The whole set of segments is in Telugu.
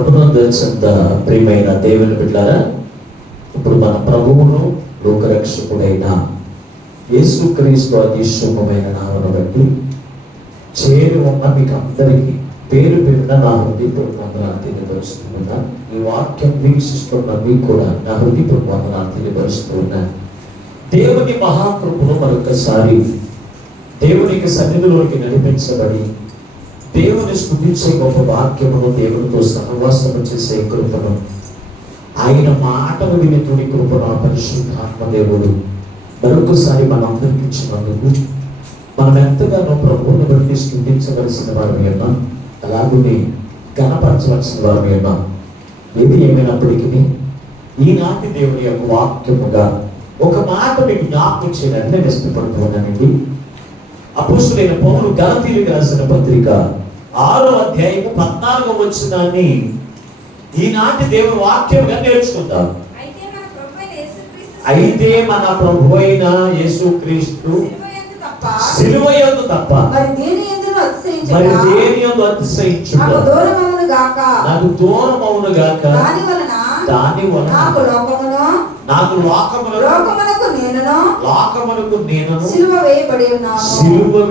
ప్రభునందు చెంత ప్రియమైన దేవుని బిడ్డలారా, ఇప్పుడు మన ప్రభువును లోకరక్షకుడైన యేసుక్రీస్తు అతి శుభమైన నామమును బట్టి చేరి ఉన్న మీకు అందరికీ పేరు పేరున నా హృదయపూర్వక వందనాలు తెలియపరుస్తున్నా. ఈ వాక్యం వీక్షిస్తున్న మీకు కూడా నా హృదయపూర్వక వందనాలు తెలియపరుస్తున్నా. దేవుని మహాకృపను మరొకసారి దేవునికి సన్నిధిలోకి నడిపించబడి దేవుని స్తుతించే గొప్ప వాక్యమును, దేవునితో సహవాసము చేసే కృపను, ఆయన మాటను వినితుడి కృపను ఆ పరిశుద్ధాత్మ దేవుడు మరొకసారి మనందరికి ఇచ్చినందుకు మనం ఎంతగానో ప్రభువుని బట్టి స్తుతించవలసిన వారమే ఉన్నాం, అలాగే ఘనపరచవలసిన వారమే ఉన్నాం. ఏది ఏమైనప్పటికీ ఈనాటి దేవుని యొక్క వాక్యముగా ఒక మాట మీకు జ్ఞాపకం చేయాలని నేను ఇష్టపడుతున్నానండి. అపోస్తలుడైన పౌలు గలతీయులకు రాసిన పత్రిక 6వ అధ్యాయము 14వ వచనాన్ని ఈనాటి దేవుని వాక్యంగా నేర్చుకుందాం. అయితే మన ప్రభు అయిన యేసుక్రీస్తు సిలువయందు తప్ప మరి దేని యందు అతిశయించుట నాకు దూరమవును గాక. దాని వలన నాకు లోకమునకు నేను సిలువ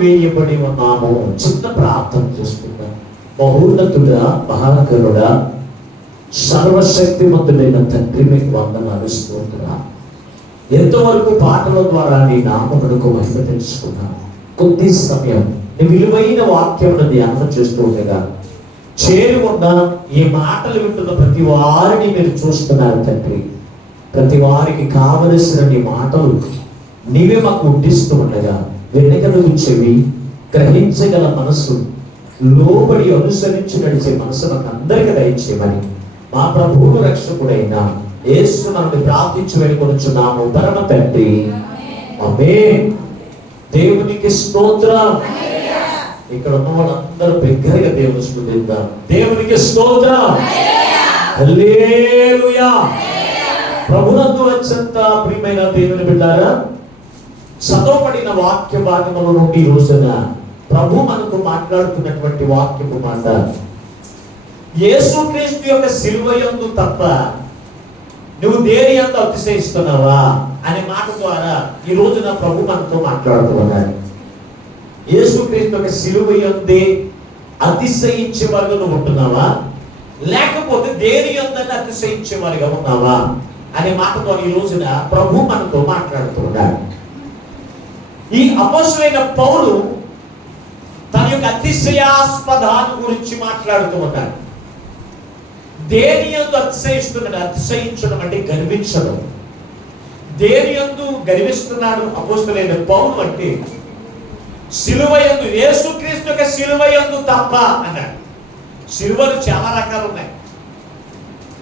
వేయబడి ఉన్నాము. చిన్న ప్రార్థన చేసుకుందాం. మహోన్నతుడా, మహాకరుడా, సర్వశక్తిమంతుడైన తండ్రి, మీకు వందనాలు, స్తోత్రాలు. ఎంతవరకు పాటల ద్వారా నీ నామమునకు మహిమ తెలుసుకున్నాను. కొద్ది సమయం నీ విలువైన వాక్యమును ధ్యానం చేస్తూ ఉండగా చేరి ఉన్న ఈ మాటలు వింటున్న ప్రతి వారిని మీరు చూస్తున్నారు తండ్రి. ప్రతి వారికి కావలసిన నీ మాటలు నీవే మాకు ఉడ్డిస్తూ ఉండగా వెనకడుగు చెవి, గ్రహించగల మనసు, లోబడి అనుసరించి నడిచే మనసు మాకు అందరికీ దయచేయమని మా ప్రభువు రక్షకుడైన యేసు మనల్ని ప్రార్థించి వేడుకొనుచున్నాము పరమ తండ్రి, ఆమేన్. దేవునికి స్తోత్రం. ఇక్కడ ఉన్న వాళ్ళందరూ బిగ్గరగా దేవుని స్తుతిద్దాం. దేవునికి స్తోత్రం, హల్లెలూయా. ప్రభునందు అత్యంత ప్రియమైన దేవుని బిడ్డారా, చదవబడిన వాక్య భాగముల నుండి ఈ రోజున ప్రభు మనకు మాట్లాడుతున్నటువంటి వాక్యపు మాట, యేసుక్రీస్తు యొక్క సిలువ యందు తప్ప నువ్వు దేని యందు అతిశయిస్తున్నావా అనే మాట ద్వారా ఈ రోజున ప్రభు మనతో మాట్లాడుతూ ఉన్నారు. యేసుక్రీస్తు యొక్క సిలువ యందే అతిశయించే వారుగా నువ్వు ఉంటున్నావా, లేకపోతే దేని యందు అతిశయించే వారిగా ఉన్నావా అనే మాటతో ఈ రోజున ప్రభు మనతో మాట్లాడుతూ ఉన్నారు. ఈ అపోస్తలుడైన పౌలు తన యొక్క అతిశయాస్పదాన్ని గురించి మాట్లాడుతూ ఉన్నారు. దేని యందు అతిశయిస్తున్నాడు? అతిశయించడం అంటే గర్వించడం. దేని యందు గర్విస్తున్నాడు అపోస్తలుడైన పౌలు అంటే సిలువ యందు, యేసుక్రీస్తు యొక్క సిలువ యందు తప్ప అన్నాడు. సిలువలు చాలా రకాలు ఉన్నాయి.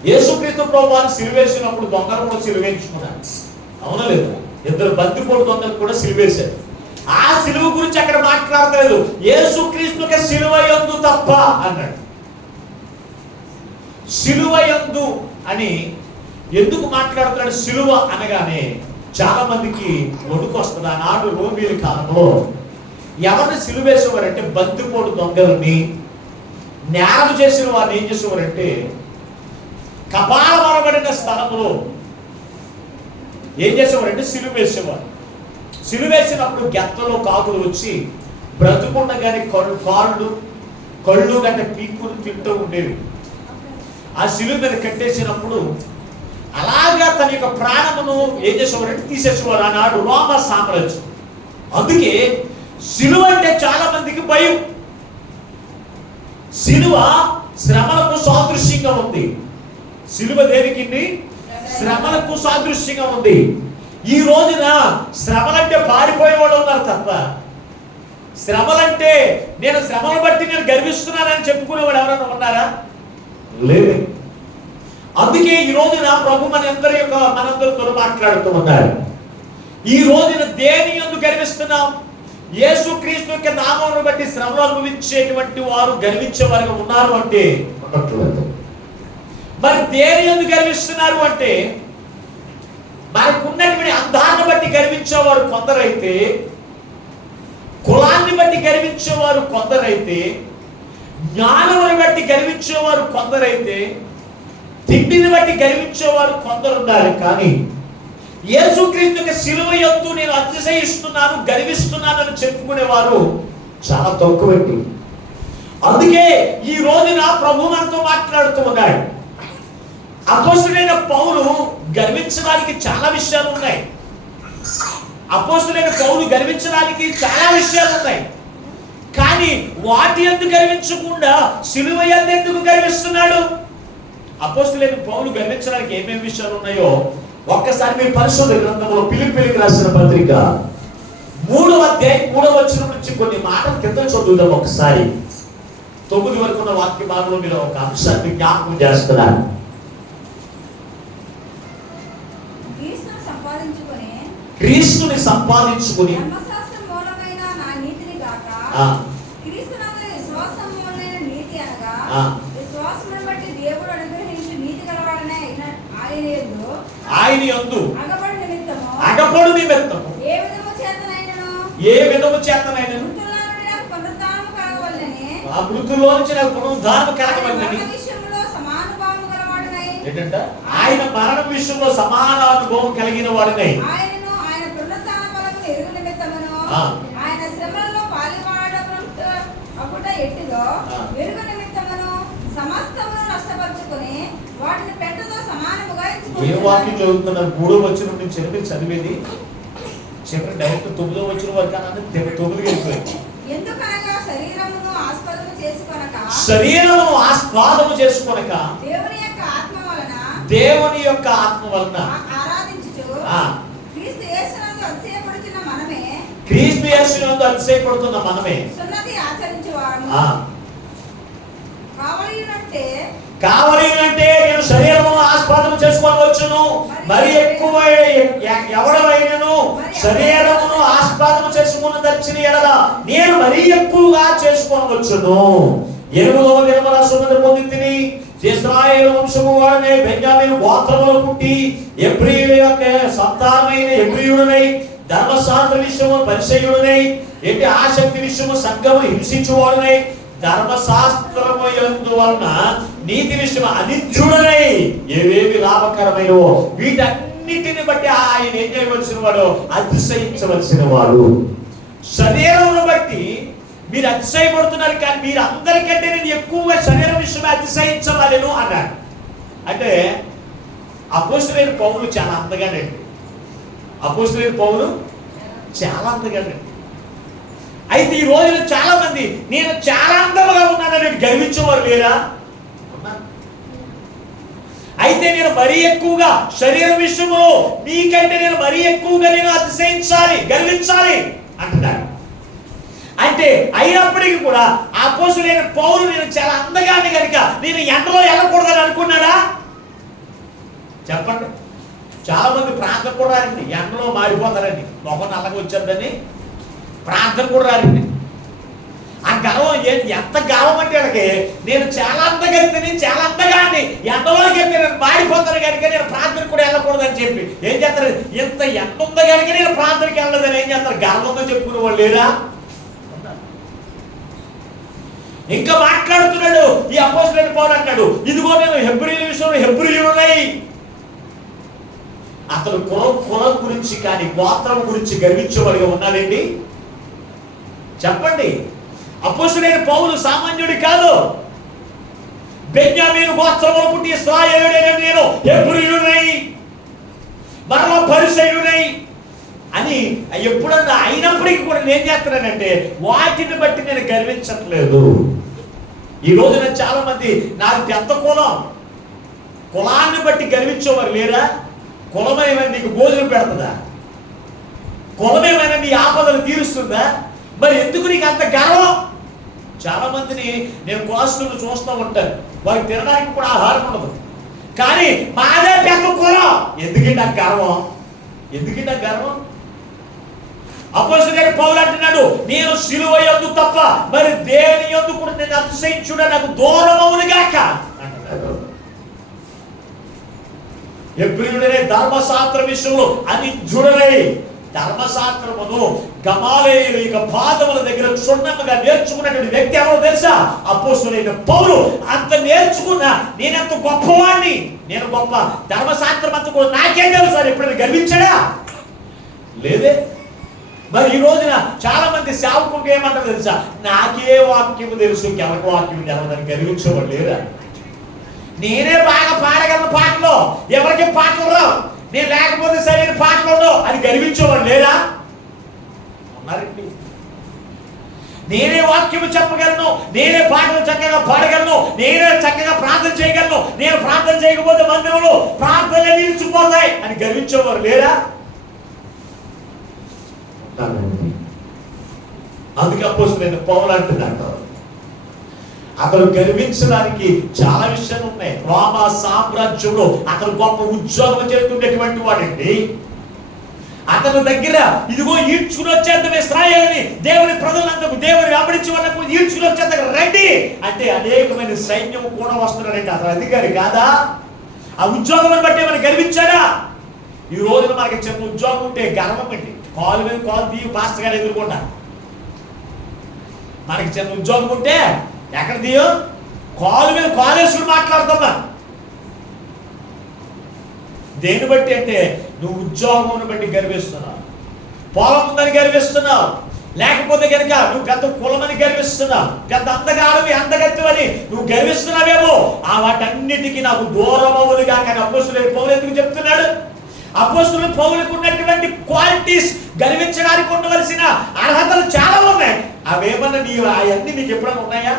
యేసుక్రీస్తు ప్రభువారు సిలువేసినప్పుడు దొంగలు కూడా సిలువేయించుకున్నారు, అవునా లేదా? 2 బందిపోటు దొంగలు కూడా సిలువేశారు. ఆ సిలువ గురించి అక్కడ మాట్లాడలేదు. యేసుక్రీస్తు యొక్క సిలువ యందు తప్ప అన్నాడు. సిలువ యందు అని ఎందుకు మాట్లాడుతున్నాడు? సిలువ అనగానే చాలా మందికి వణుకు వస్తుంది. ఆనాడు రోమీల కాలంలో ఎవరిని సిలువేసేవారంటే బందిపోటు దొంగలని, నేరం చేసిన వారిని ఏం చేసేవారంటే కపాలమరబడిన స్థలంలో ఏం చేసేవారంటే సిలువేసేవారు. సిలువేసినప్పుడు గెత్తలో కాకులు వచ్చి బ్రతుకుండగానే కళ్ళు గంట పీక్కులు తింటూ ఉండేవి. ఆ సిలువ మీద కట్టేసినప్పుడు అలాగా తన యొక్క ప్రాణమును ఏం చేసేవారంటే తీసేసేవారు ఆనాడు రోమ సామ్రాజ్యం. అందుకే సిలువ అంటే చాలా మందికి భయం. సిలువ శ్రమలకు సాదృశ్యంగా ఉంది. సిలువ దేనికి? శ్రమలకు సాదృశ్యంగా ఉంది. ఈ రోజున శ్రమలంటే పారిపోయేవాడు ఉన్నారు తప్ప, శ్రమలంటే నేను శ్రమను బట్టి నేను గర్విస్తున్నానని చెప్పుకునేవాడు ఎవరైనా ఉన్నారా? లేదు. అందుకే ఈ రోజున ప్రభు మనందరితో మాట్లాడుతూ ఉన్నారు. ఈ రోజున దేని యందు గర్విస్తున్నాం? యేసుక్రీస్తు యొక్క నామమును బట్టి శ్రమలు అనుభవించేటువంటి వారు గర్వించే వారుగా ఉన్నారు అంటే ఉన్నట్లేదు. మరి దేని యందు గర్విస్తున్నారు అంటే మనకు ఉన్నటువంటి అందాన్ని బట్టి గర్వించేవారు కొందరైతే, కులాన్ని బట్టి గర్వించేవారు కొందరైతే, జ్ఞానమును బట్టి గర్వించేవారు కొందరైతే తిండిని బట్టి గర్వించేవారు కొందరున్నారు. కానీ యేసుక్రీస్తుకి సిలువ యందు నేను అతిశయిస్తున్నాను, గర్విస్తున్నానని చెప్పుకునేవారు చాలా తక్కువండి. అందుకే ఈ రోజున ప్రభు మనతో మాట్లాడుతూ ఉన్నాడు. అపోస్తలుడైన పౌలు గర్వించడానికి చాలా విషయాలు ఉన్నాయి. అపోస్తలుడైన పౌలు గర్వించడానికి చాలా విషయాలు ఉన్నాయి. కానీ వాటి ఎందుకు గర్వించకుండా సిలువ యందు ఎందుకు గర్విస్తున్నాడు? అపోస్తలుడైన పౌలు గర్వించడానికి ఏమేమి విషయాలు ఉన్నాయో ఒక్కసారి మీరు పరిశోధన గ్రంథంలో ఫిలిప్పీయులకు రాసిన పత్రిక 3వ అధ్యాయం 3వ వచనం నుంచి కొన్ని మాటలు కింద చదువుదాం. ఒకసారి 9 వరకు ఉన్న వాక్య భాగంలో మీరు ఒక అంశాన్ని జ్ఞాపకం చేస్తున్నారు. క్రీస్తుని సంపాదించుకుని ఆయన యందు అగపడు నిమిత్తము ఏ విధము చేతనైనను ఆ మృతుల్లో నుంచి నాకు పునరుద్ధారము కలగవలెనని. ఏంటంటే ఆయన మరణ విషయంలో సమాన అనుభవం కలిగిన వాడినై ఏ వాక్యం చదువుతున్నారు? 3వ వచనం నుంచి మీరు చదివేది చివరి డైరెక్ట్ 9వ వచనం వరకు అన్నది 9కి వెళ్ళిపోయింది. శరీరము ఆస్వాదము చేసుకొనక దేవుని యొక్క ఆత్మ వలన క్రీస్తు యేసునందు అతిశయపడుతున్న మనమే కావలినంటే నేను శరీరమును ఆస్వాదము చేసుకోవచ్చును, మరి ఎక్కువ ఎవడమైనను శరీరమును ఆస్వాదము చేసుకున్న దర్శన ఎడల నేను మరీ ఎక్కువగా చేసుకోవచ్చును. 8వ దినమున సున్నతి పొందితిని, ఇశ్రాయేలు వంశము వాడనే బెన్యామీను గోత్రములో పుట్టి ఎబ్రీయుల యొక్క సంతానమైన ఎబ్రీయుడనై ధర్మశాస్త్ర విషయము పరిసయ్యుడనై ఏంటి ఆసక్తి విషయము సంఘము హింసించువాడునై ధర్మశాస్త్రము యందువలన నీతి విషయం అనిత్యుడనై ఏవేవి లాభకరమైనవో వీటన్నిటిని బట్టి ఆయన ఏం చేయవలసిన వాడు? అతిశయించవలసిన వాడు. శరీరమును బట్టి మీరు అతిశయపడుతున్నారు, కానీ మీరు అందరికంటే నేను ఎక్కువగా శరీరం విషయమే అతిశయించవలెను అన్నాడు. అంటే అపోస్తలుడైన పౌలు చాలా అందగాడండి. అపోస్తలుడైన పౌలు చాలా అందగాడండి. అయితే ఈ రోజున చాలా మంది నేను చాలా అందంగా ఉన్నానని గర్వించేవారు లేరా? అయితే నేను మరీ ఎక్కువగా శరీర విషయంలో నీకంటే నేను మరీ ఎక్కువగా నేను అతిశయించాలి, గర్వించాలి అంటున్నాడు. అంటే అయినప్పటికీ కూడా అపోస్తలుడైన పౌలు నేను చాలా అందగానే కనుక నేను ఎండలో వెళ్ళకూడదని అనుకున్నాడా? చెప్పండి. చాలా మంది ప్రార్థన కూడా రారండి, ఎండలో మారిపోతారండి, మొహం నల్లగా వచ్చేద్దని ప్రార్థన కూడా రారండి. ఆ గర్వం ఎంత గర్వం అంటే వాళ్ళకి నేను చాలా అందగెత్తిని, చాలా అందగాన్ని, ఎండలోకి వెళ్తే నేను మాడిపోతాను కనుక నేను ప్రార్థన కూడా వెళ్ళకూడదని చెప్పి ఏం చేస్తారు? ఇంత ఎండ ఉందో కనుక నేను ప్రార్థనకి వెళ్ళదని ఏం చేస్తారు? గర్వంతో చెప్పుకునే వాళ్ళు లేరా? ఇంకా మాట్లాడుతున్నాడు ఈ అపోస్తలుడైన పౌలు అంటాడు, ఇదిగో నేను హెబ్రీయుల విషయంలో హెబ్రీయుడునై. అతను కులం గురించి కానీ గోత్రం గురించి గర్వించేవాడిగా ఉన్నాడండి. చెప్పండి. అపోస్తలుడైన పౌలు సామాన్యుడి కాదు. బెన్యామీను గోత్రములో పుట్టి ఇశ్రాయేలుడైన నేను హెబ్రీయుడునై, మరలా పరిసయ్యుడనై అని ఎప్పుడన్నా అయినప్పటికీ కూడా నేను చేస్తున్నానంటే వాటిని బట్టి నేను గర్వించట్లేదు. ఈ రోజున చాలా మంది నాకు పెద్ద కులాన్ని బట్టి గర్వించేవారు లేరా? కులమేమైనా నీకు భోజనం పెడుతుందా? కులమేమైనా నీ ఆపదలు తీరుస్తుందా? మరి ఎందుకు నీకు అంత గర్వం? చాలా మందిని నేను కులస్తులను చూస్తూ ఉంటాను, వారికి తినడానికి కూడా ఆహారం ఉండదు, కానీ మాదే పెద్ద కులం. ఎందుకు నాకు గర్వం? ఎందుకు నాకు గర్వం? అపోస్తలుడైన పౌలు అంటున్నాడు, నేను సిలువ యందు తప్ప మరి దేని యందు కూడా నేను అతిశయించుట నాకు దూరమవును గాక అంటున్నాడు. హెబ్రీయుడనే ధర్మశాస్త్ర విషయంలో అనిత్యుడనై ధర్మశాస్త్రమును గమాలేయులు ఇక పాదముల దగ్గర క్షుణ్ణంగా నేర్చుకున్నటువంటి వ్యక్తి ఎవరో తెలుసా? అపోస్తలుడైన పౌలు. అంత నేర్చుకున్నా నేనెంత గొప్పవాణ్ణి, నేను గొప్ప ధర్మశాస్త్రం అంత కూడా నాకేం తెలుసు అని ఎప్పుడైనా గర్వించాడా? లేదే. మరి ఈ రోజున చాలా మంది సేవకులకు ఏమంటారు తెలుసా? నాకే వాక్యం తెలుసు, ఇంకెవరికి వాక్యం తెలవదని గర్వించేవాడు లేరా? నేనే బాగా పాడగలను పాటలు, ఎవరికి పాటలు రావు, నేను లేకపోతే సరైన పాటలు ఉండవు అని గర్వించేవాడు లేరా? ఉన్నారండి. నేనే వాక్యము చెప్పగలను, నేనే పాటలు చక్కగా పాడగలను, నేనే చక్కగా ప్రార్థన చేయగలను, నేను ప్రార్థన చేయకపోతే మందిరంలో ప్రార్థనలే నిలిచిపోతాయి అని గర్వించేవారు లేరా? అందుకే అపోస్తలుడైన పౌలు అంటున్నాడు, అతను గర్వించడానికి చాలా విషయాలు ఉన్నాయి. రోమా సామ్రాజ్యంలో అతను గొప్ప ఉద్యోగం చేస్తున్నటువంటి వాడండి. అతని దగ్గర ఇదిగో ఈడ్చుకుని వచ్చేందుకు ఇశ్రాయేలుని దేవుని ప్రజలందరూ దేవుని వెంబడించి వాళ్ళకు ఈడ్చుకుని వచ్చేందుకు రండి అంటే అనేకమైన సైన్యం కూడా వస్తున్నారండి. అతను అధికారి కాదా? ఆ ఉద్యోగం బట్టి మనం గర్వించాడా? ఈ రోజున మనకి చిన్న ఉద్యోగం ఉంటే గర్వం అండి. కాలు మీద కాలు తీయి పాస్టర్ గారు ఎదుర్కొంటా. మనకి చిన్న ఉద్యోగం ఉంటే ఎక్కడ తీయో కాలు మీద కాలేసుకుని మాట్లాడుతున్నా. దేని బట్టి అంటే నువ్వు ఉద్యోగం బట్టి గర్విస్తున్నావు, పొలం ఉందని గర్విస్తున్నావు, లేకపోతే కనుక నువ్వు పెద్ద కులమని గర్విస్తున్నావు, పెద్ద అందగాడివి అందగత్తువని నువ్వు గర్విస్తున్నావేమో. ఆ వాటన్నిటికీ నాకు దూరం అవ్వదుగా. కానీ అపోస్తలుడైన పౌలు ఎందుకు చెప్తున్నాడు? అపోస్తలుడైన పౌలుకు ఉన్నటువంటి క్వాలిటీస్, గర్వించడానికి ఉండవలసిన అర్హతలు చాలా ఉన్నాయి. అవేమన్నా అవన్నీ నీకు ఎప్పుడైనా ఉన్నాయా?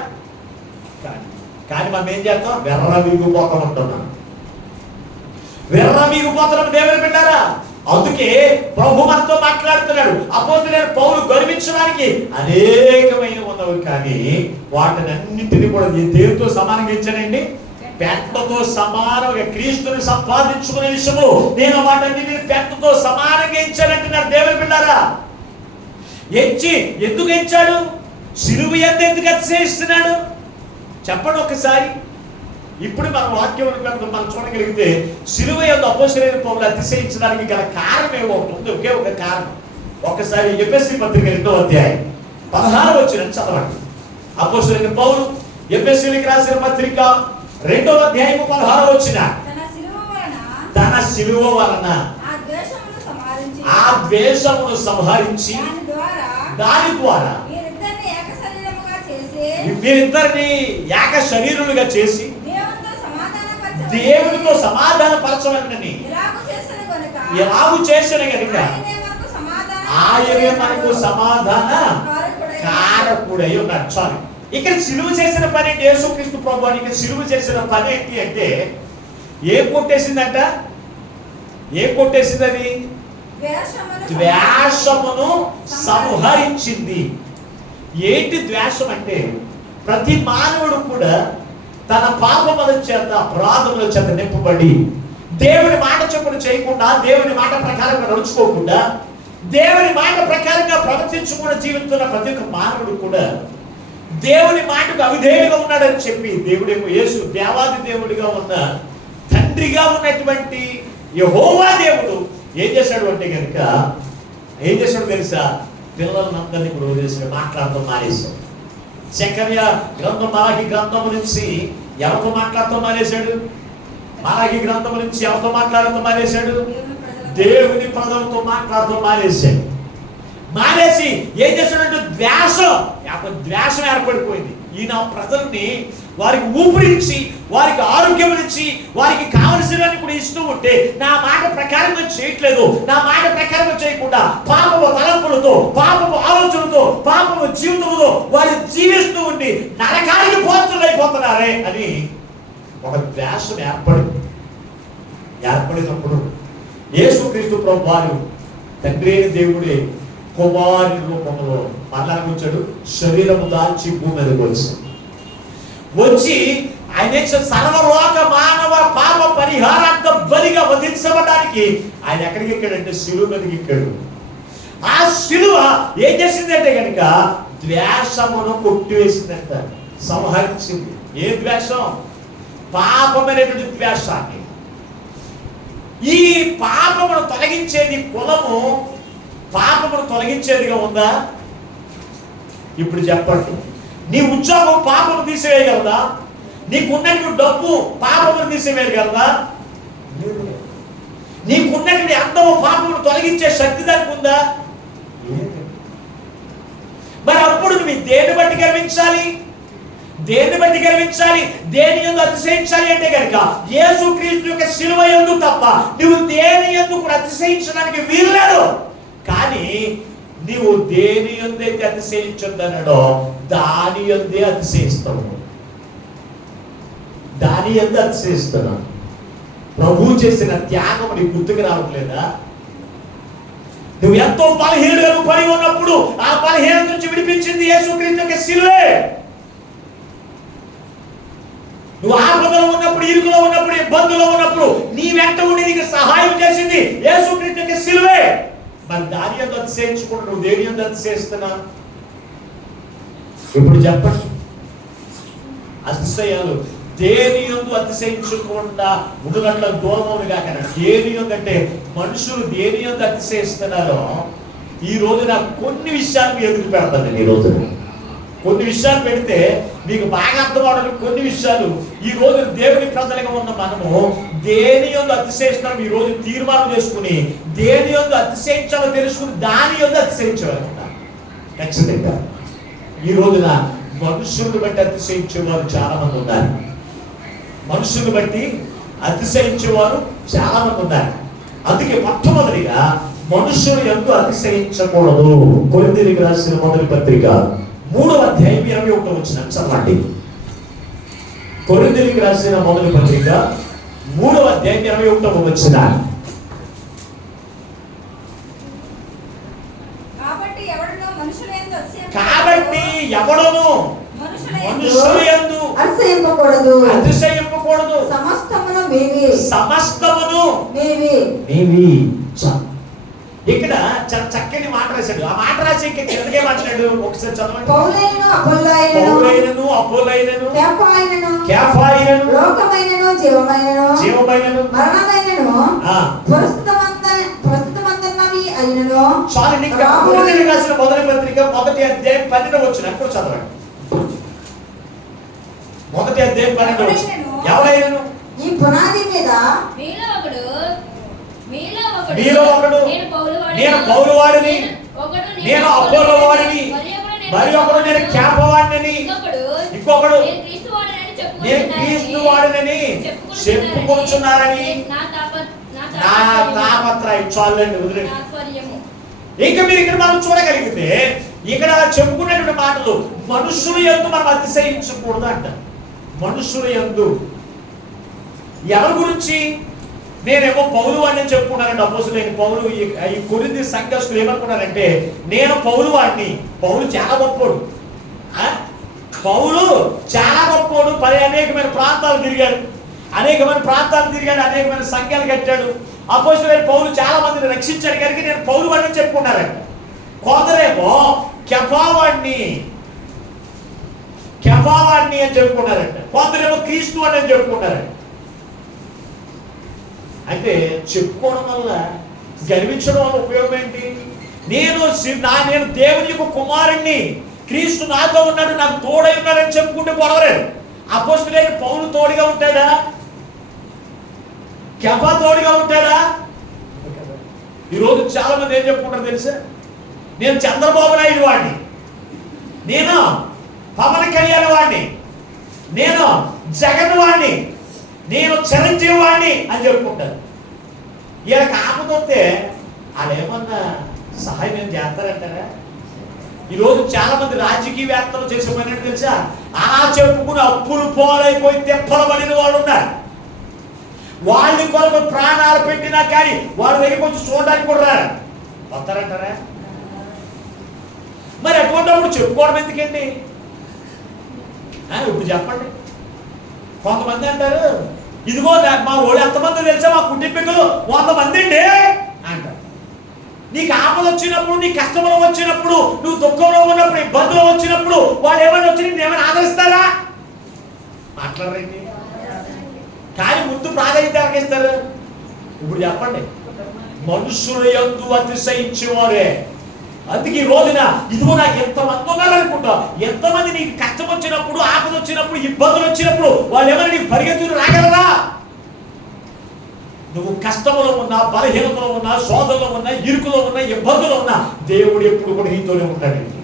కానీ మనం ఏం చేస్తాం? వెర్రవీగిపోతూ ఉంటున్నాం, వెర్రవీగిపోతున్నాం దేవుని బిడ్డారా. అందుకే ప్రభు మనతో మాట్లాడుతున్నాడు. అపోస్తలుడైన పౌలు గర్వించడానికి అనేకమైన ఉన్నవి, కానీ వాటిని అన్నింటినీ కూడా దేవునితో సమానంగా ఇచ్చాడండి. పెంటతో సమానంగా క్రీస్తుని సంపాదించుకునే విషయము నేను వాటన్నిటిని పెంటతో సమానంగా ఇచ్చానంటున్నాడు దేవుని బిడ్డారా. ఎంచి ఎందుకు ఎంచాడు? సిలువ ఎందుకు అతిశయిస్తున్నాడు చెప్పండి ఒకసారి. ఇప్పుడు మన వాక్యం మనం చూడగలిగితే సిలువ యందు అపోస్తలుడైన పౌలు అతిశయించడానికి గల కారణం ఏమో ఉంది. ఒకే ఒక కారణం. ఒకసారి ఎఫెసీ పత్రిక 2వ అధ్యాయం 16వ వచనం చదవండి. అపోస్తలుడైన పౌలు ఎఫెసీయులకు రాసిన పత్రిక 2వ అధ్యాయం 16వ వచనం. తన సిలువ వలన ఆ ద్వేషమును సంహరించి దాని ద్వారా మీరిద్దరిని ఏక శరీరులుగా చేసి దేవునితో సమాధాన పరచవలనని ఎలాగూ చేసిన కనుక ఆయనే మనకు సమాధాన కారకుడై ఉన్నాడు. చాలు. ఇక్కడ సిలువ చేసిన పని ఏంటి? యేసుక్రీస్తు ప్రభువు ఇక్కడ సిలువ చేసిన పని ఏంటి అంటే ఏం కొట్టేసిందంట? ఏం కొట్టేసింది? అది ద్వేషమును సంహరించింది. ఏంటి ద్వేషం అంటే? ప్రతి మానవుడు కూడా తన పాపముల చేత అపరాధముల చేత నింపబడి దేవుని మాట చొప్పున చేయకుండా, దేవుని మాట ప్రకారంగా నడుచుకోకుండా, దేవుని మాట ప్రకారంగా ప్రవర్తించకుండా జీవిస్తున్న ప్రతి ఒక్క మానవుడు కూడా దేవుని మాటకు అవిధేయుడిగా ఉన్నాడని చెప్పి దేవుడేమో యేసు దేవాది దేవుడిగా ఉన్న తండ్రిగా ఉన్నటువంటి యెహోవా దేవుడు ఏం చేశాడు అంటే కనుక ఏం చేశాడు తెలుసా? పిల్లలందరినీ కూడా వదిలేసి మాట్లాడటం మానేశాడు. జకర్యా గ్రంథం మలాకి గ్రంథం నుంచి ఎవరితో మాట్లాడటం మానేశాడు? మలాకి గ్రంథం నుంచి ఎవరితో మాట్లాడటం మానేశాడు? దేవుని ప్రజలతో మాట్లాడటం మానేశాడు. మానేసి ఏం చేశాడంటే ద్వేషం ఏర్పడిపోయింది. ఈయన ప్రజల్ని వారికి ఊపిరించి, వారికి ఆరోగ్యం ఇచ్చి, వారికి కావలసినవన్నీ కూడా ఇస్తూ ఉంటే నా మాట ప్రకారంగా చేయట్లేదు, నా మాట ప్రకారంగా చేయకుండా పాపము తలంపులతో, పాపము ఆలోచనలతో, పాపము జీవితంలో వారు జీవిస్తూ ఉండి నరకానికి పోతున్నారే అని ఒక ద్వేషం ఏర్పడినప్పుడు యేసుక్రీస్తు ప్రభు వారు తండ్రి అయిన దేవుడే కుమారుని రూపంలో మరణానికి వచ్చాడు. శరీరము దాల్చి భూమి మీదకి వచ్చి ఆయన సర్వలోక మానవ పాప పరిహారార్థం బలిగా వధించబడడానికి ఆయన ఎక్కడికి ఎక్కాడంటే శిలువ మీదకి ఎక్కాడు. ఆ శిలువ ఏం చేసిందంటే కనుక ద్వేషమును కొట్టివేసిందంట, సంహరించింది. ఏ ద్వేషం? పాపమైనటువంటి ద్వేషాన్ని. ఈ పాపమును తొలగించేది కులము, పాపమును తొలగించేదిగా ఉందా? ఇప్పుడు చెప్పండి, నీ ఉద్యోగం పాపము తీసివేయగలదా? నీకున్నటువంటి డబ్బు పాపమును తీసివేయగలదా? నీకున్నటువంటి అందము పాపమును తొలగించే శక్తి దానికి ఉందా? మరి అప్పుడు నువ్వు దేన్ని బట్టి గర్వించాలి? దేన్ని బట్టి గర్వించాలి? దేని యందు అతిశయించాలి అంటే కనుక యేసుక్రీస్తు యొక్క శిలువ యందు తప్ప నువ్వు దేని యందు కూడా అతిశయించడానికి వీలు లేదు. కానీ నీవు దేని యందైతే అతిశయించొద్దన్నాడో దాని యందే అతిశయిస్తావు. దాని యందు అతిశయిస్తున్నావు. ప్రభు చేసిన త్యాగం నీకు గుర్తుకు రావట్లేదా? నువ్వు ఎంతో బలహీనుడుగా పడి ఉన్నప్పుడు ఆ బలహీనత నుంచి విడిపించింది యేసుక్రీస్తు యొక్క శిలువే. నువ్వు ఆపదలో ఉన్నప్పుడు, ఇరుకులో ఉన్నప్పుడు, ఇబ్బందులో ఉన్నప్పుడు నీ వెంట ఉండి నీకు సహాయం చేసింది యేసుక్రీస్తు యొక్క శిలువే. మరి దాని యందు అతిశయించకుండా నువ్వు దేని యందు అతిశయిస్తున్నా? ఇప్పుడు చెప్పండి. అతిశయాలు దేని యందు అతిశయించకుండా ఉండునట్ల దూరమవును కాక. దేని యందు అంటే మనుషులు దేని యందు అతిశయిస్తున్నారో ఈ రోజున కొన్ని విషయాలు ఎదురు పెడతాను. ఈ రోజున కొన్ని విషయాలు పెడితే మీకు బాగా అర్థం అవడానికి కొన్ని విషయాలు ఈ రోజు దేవుని ప్రజలుగా ఉన్న మనము దేని యందు అతిశయిస్తున్నాం ఈ రోజు తీర్మానం చేసుకుని దేని యందు అతిశయించాలో తెలుసుకుని దాని యందు అతిశయించాలన్నమాట. ఖచ్చితంగా ఈ రోజున మనుషులను బట్టి అతిశయించేవారు చాలా మంది ఉన్నారు. మనుషులను బట్టి అతిశయించేవారు చాలా మంది ఉన్నారు. అందుకే మొట్టమొదటిగా మనుషులు యందు అతిశయించకూడదు. కొరింథీయులకు రాసిన మొదటి పత్రిక 3వ అధ్యాయం 21వ వచనం చదవండి. కొరింథీయులకు రాసిన మొదటి పత్రిక 3వ అధ్యాయం 21వ వచనం. కాబట్టి ఎవడును మనుషులు యందు అతిశయింపకూడదు. సమస్తమును మీవి. ఇక్కడ చాలా చక్కని మాట రాశాడు. ఆ మాట రాసి ఇంకా కిందకే మాట్లాడు. ఒకసారి చదవండి. పౌలైనను అపోలైనను కేఫాయినను లోకమైనను జీవమైనను మరణమైనను ప్రస్తుతమంతన్నవి అయినను. చాలు. ఇంకా కొరింథీయులకు రాసిన మొదటి పత్రిక 1వ అధ్యాయం 12వ వచనం కూడా చదవండి. 1వ అధ్యాయం 12వ వచనం. ఎవరైనను ఈ పునాది మీద మీలో ఒకడు నేను పౌలు వాడిని, నేను అపోలో వాడిని, మరి ఒకడు నేను కేఫవాడిని, ఇంకొకడు నేను క్రీస్తు వాడిని చెప్పుకొచ్చున్నారని నా తాపత్రయం. చాలండి, వదిలేండి. ఇంకా మీరు ఇక్కడ మనం చూడగలిగితే ఇక్కడ చెప్పుకునేటువంటి మాటలు మనుషుల యందు మనం అతిశయించకూడదు అంట. మనుషుల యందు ఎవరి గురించి? నేనేమో పౌలు వాడిని చెప్పుకున్నానండి. అపోస్తలుడైన పౌలు ఈ కొరింథీ సంఘస్థులు ఏమనుకున్నారంటే నేను పౌలు వాడిని. పౌలు చాలా గొప్పోడు. పౌలు చాలా గొప్పోడు. అనేకమైన ప్రాంతాలు తిరిగాడు, అనేకమైన సంఘాలు కట్టాడు. అపోస్తలుడైన పౌలు చాలా మందిని రక్షించాడు కనుక నేను పౌలు వాడిని చెప్పుకున్నారంట. కొందరేమో కెఫావాడిని అని చెప్పుకున్నారంట. కొందరేమో క్రీస్తు అని చెప్పుకున్నారంట. అయితే చెప్పుకోవడం వల్ల, గర్వించడం వల్ల ఉపయోగం ఏంటి? నేను దేవుని యొక్క కుమారుణ్ణి, క్రీస్తు నాతో ఉన్నాడు, నాకు తోడై ఉన్నాడని చెప్పుకుంటే గొడవలేదు. అపోస్తలుడైన పౌలు తోడుగా ఉంటాడా? కెఫా తోడుగా ఉంటాడా? ఈరోజు చాలా మంది ఏం చెప్పుకుంటారు తెలుసా? నేను చంద్రబాబు నాయుడు వాడిని, నేను పవన్ కళ్యాణ్ వాడిని, నేను జగన్ వాడిని, నేను చిరంజీవి వాడిని అని చెప్పుకుంటారు. వీళ్ళకి ఆపదొస్తే వాళ్ళు ఏమన్నా సహాయం ఏం చేస్తారంటారా? ఈరోజు చాలా మంది రాజకీయవేత్తలు చేసే పని ఏంటో తెలుసా? అలా చెప్పుకుని అప్పులు పోలైపోయి తెప్పలు పడిన వాళ్ళు ఉన్నారు. వాళ్ళ కొరకు ప్రాణాలు పెట్టినా కానీ వాళ్ళ దగ్గరికి వచ్చి చూడడానికి కూడా రారు. వస్తారంటారా? మరి అటువంటిప్పుడు చెప్పుకోవడం ఎందుకండి? ఇప్పుడు చెప్పండి. కొంతమంది అంటారు, ఇదిగో మా ఓడి ఎంతమంది తెలుసా, మా కుటుంబీకులు 100 మంది అండి అంటారు. నీకు ఆపద వచ్చినప్పుడు, నీ కష్టంలో వచ్చినప్పుడు, నువ్వు దుఃఖంలో ఉన్నప్పుడు, ఇబ్బందులో వచ్చినప్పుడు వాళ్ళు ఏమైనా వచ్చి నేను ఏమైనా ఆదరిస్తారా? మాట్లాడరండి. కానీ ముందు ప్రాధాన్యత ఎవరికి ఇస్తారు? ఇప్పుడు చెప్పండి, మనుషుల యందు అతిశయించేవారే. అందుకే ఈ రోజున ఇదిగో నాకు ఎంతమంది ఉన్నారనుకుంటా, ఎంతమంది నీకు కష్టం వచ్చినప్పుడు, ఆపద వచ్చినప్పుడు, ఇబ్బందులు వచ్చినప్పుడు వాళ్ళు ఏమైనా నీకు పరిగెత్తులు రాగలరా? నువ్వు కష్టంలో ఉన్నా, బలహీనతలో ఉన్నా, శోధనలో ఉన్నా, ఇరుకులో ఉన్నా, ఇబ్బందులో ఉన్నా, దేవుడు ఎప్పుడు కూడా నీతోనే ఉంటాడండి.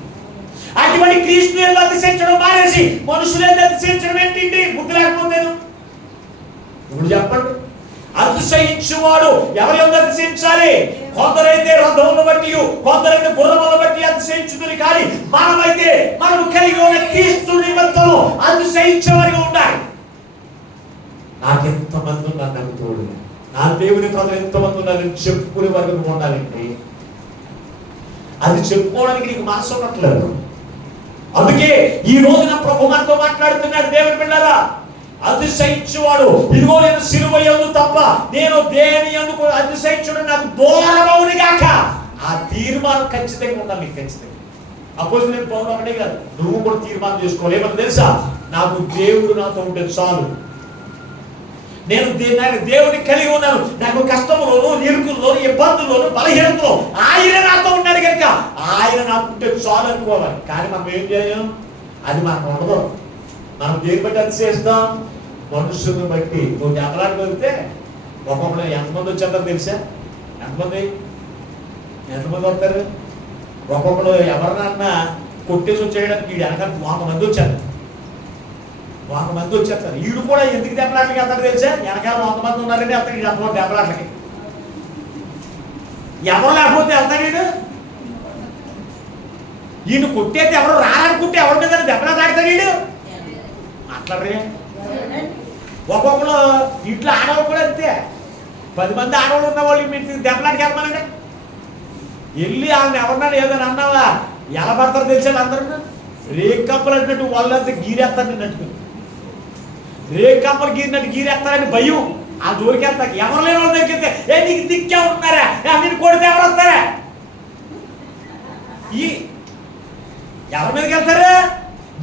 అటువంటి క్రీస్తు యందు అతిశయించడం మానేసి మనుషుల యందు అతిశయించడం ఏంటి? బుద్ధి లేకపోతేను. ఇప్పుడు చెప్పండి, అతిశయించువాడు ఎవరి యందు అతిశయించాలి? కొందరైతే రథములను బట్టి, కొందరైతే గుర్రములను బట్టి అతిశయించుతుంది. కానీ మనమైతే మనము కలిగి ఉన్న క్రీస్తు నిమిత్తం అతిశయించేవారిగా ఉండాలి. నాకెంతమంది ఉన్నారు నాకు తోడు, నా దేవుని ప్రజలు ఎంతమంది ఉన్నారని చెప్పుకునే వరకు ఉండాలంటే అది చెప్పుకోవడానికి నీకు మనసు ఉండట్లేదు. అందుకే ఈ రోజున ప్రభు మనతో మాట్లాడుతున్నాడు. దేవుని బిడ్డలారా, అతిశయించువాడు ఇదిగో నేను సిలువ యందు తప్ప నేను దేని యందు అతిశయించుడు నాకు దూరమవును గాక. ఆ తీర్మానం ఖచ్చితంగా ఉండాలి నీకు. ఖచ్చితంగా అపోజిట్ పౌరులు ఒకటే కాదు, నువ్వు కూడా తీర్మానం చేసుకోవాలి. ఏమన్నా తెలుసా? నాకు దేవుడు నాతో ఉంటే చాలు, నేను దేవుడిని కలిగి ఉన్నాను. నాకు కష్టంలోను, ఇరుకుల్లోను, ఇబ్బందుల్లోను, బలహీనతలో ఆయన నాతో ఉన్నాడు కనుక ఆయన నాకుంటే చాలు అనుకోవాలి. కానీ మనం ఏం చేయం? అది మనకు ఉండదు. మనం దేని బట్టి అతిశయిస్తాం? మనుషులను బట్టి. నువ్వు దెబ్బలాట వెళ్తే ఒక్కొక్కరు ఎంతమంది వచ్చేస్తారు తెలుసా? ఎంతమంది వస్తారు? ఒక్కొక్కరు ఎవరినన్నా కొట్టేసి వచ్చేయడానికి వీడు వెనకాల 100 మంది వచ్చారు. 100 మంది వచ్చేస్తారు. వీడు కూడా ఎందుకు దెబ్బలాట్లకి వెళ్తాడు తెలుసా? వెనకాల 100 మంది ఉన్నారని వెళ్తాడు వీడు. అంతమంది దెబ్బలాట్లకి ఎవరు లేకపోతే వెళ్తాడు వీడు. వీడిని కొట్టేది ఎవరు రాలనుకుంటే ఎవరి మీద దెబ్బలాట ఆడతాడు వీడు. మాట్లాడరే. ఒక్కొక్కరు ఇంట్లో ఆడవాళ్ళు కూడా అంతే. 10 మంది ఆడవాళ్ళు ఉన్న వాళ్ళు మీరు దెబ్బలాటకి వెళ్ళమనండి. వెళ్ళి వాళ్ళని ఎవరన్నా ఏదైనా అన్నావా ఎలా పడతారు తెలిసాడు అందరూ? రేకప్పలు అన్నట్టు వాళ్ళంతా గీరేస్తారు నిన్నట్టు. రేకప్పలు గీరినట్టు గీరేస్తారని భయం. ఆ జోలికేస్తా ఎవరు లేని వాళ్ళు దగ్గరికి ఏ నీకు దిక్కే ఉంటున్నారా, నేను కొడితే ఎవరు వస్తారా? ఈ ఎవరి మీదకి వెళ్తారా?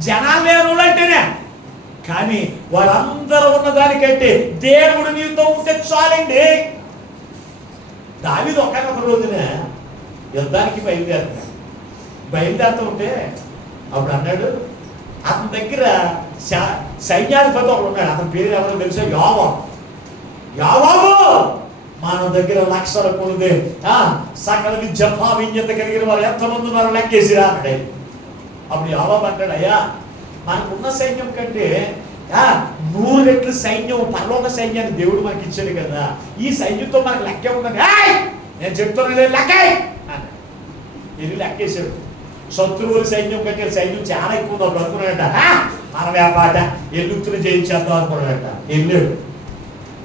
జనాలు లేని వాళ్ళు అంటేనే. కానీ వాళ్ళందరూ ఉన్న దానికంటే దేవుడు నీతో ఉంటే చాలండి. దావీదు ఒక్క రోజున యుద్ధానికి బయలుదేరుతూ ఉంటే అప్పుడు అన్నాడు, అతని దగ్గర సైన్యాధిపతి ఒకడు ఉన్నాడు. అతని పేరు ఎవరో తెలుసా? యోవాబు. మన దగ్గర లక్షల కొలుదే సకల విద్య విజ్ఞత కలిగిన వారు ఎంతమంది ఉన్నారో లెక్కేసిరా అన్నాడు. అప్పుడు యోవాబు అంటాడు, అయ్యా మనకున్న సైన్యం కంటే 100 రెట్లు సైన్యం, పరలోక సైన్యాన్ని దేవుడు మనకి ఇచ్చాడు కదా, ఈ సైన్యంతో మనకు లెక్కే ఉందని నేను చెప్తున్నాను లెక్క వెళ్ళి లెక్కేశాడు. శత్రువుల సైన్యం కంటే సైన్యం చాలా ఎక్కువ ఉన్నప్పుడు అనుకున్నాడట. మన వ్యాపార ఎల్లుతులు జయించేద్దాం అనుకున్నాడట.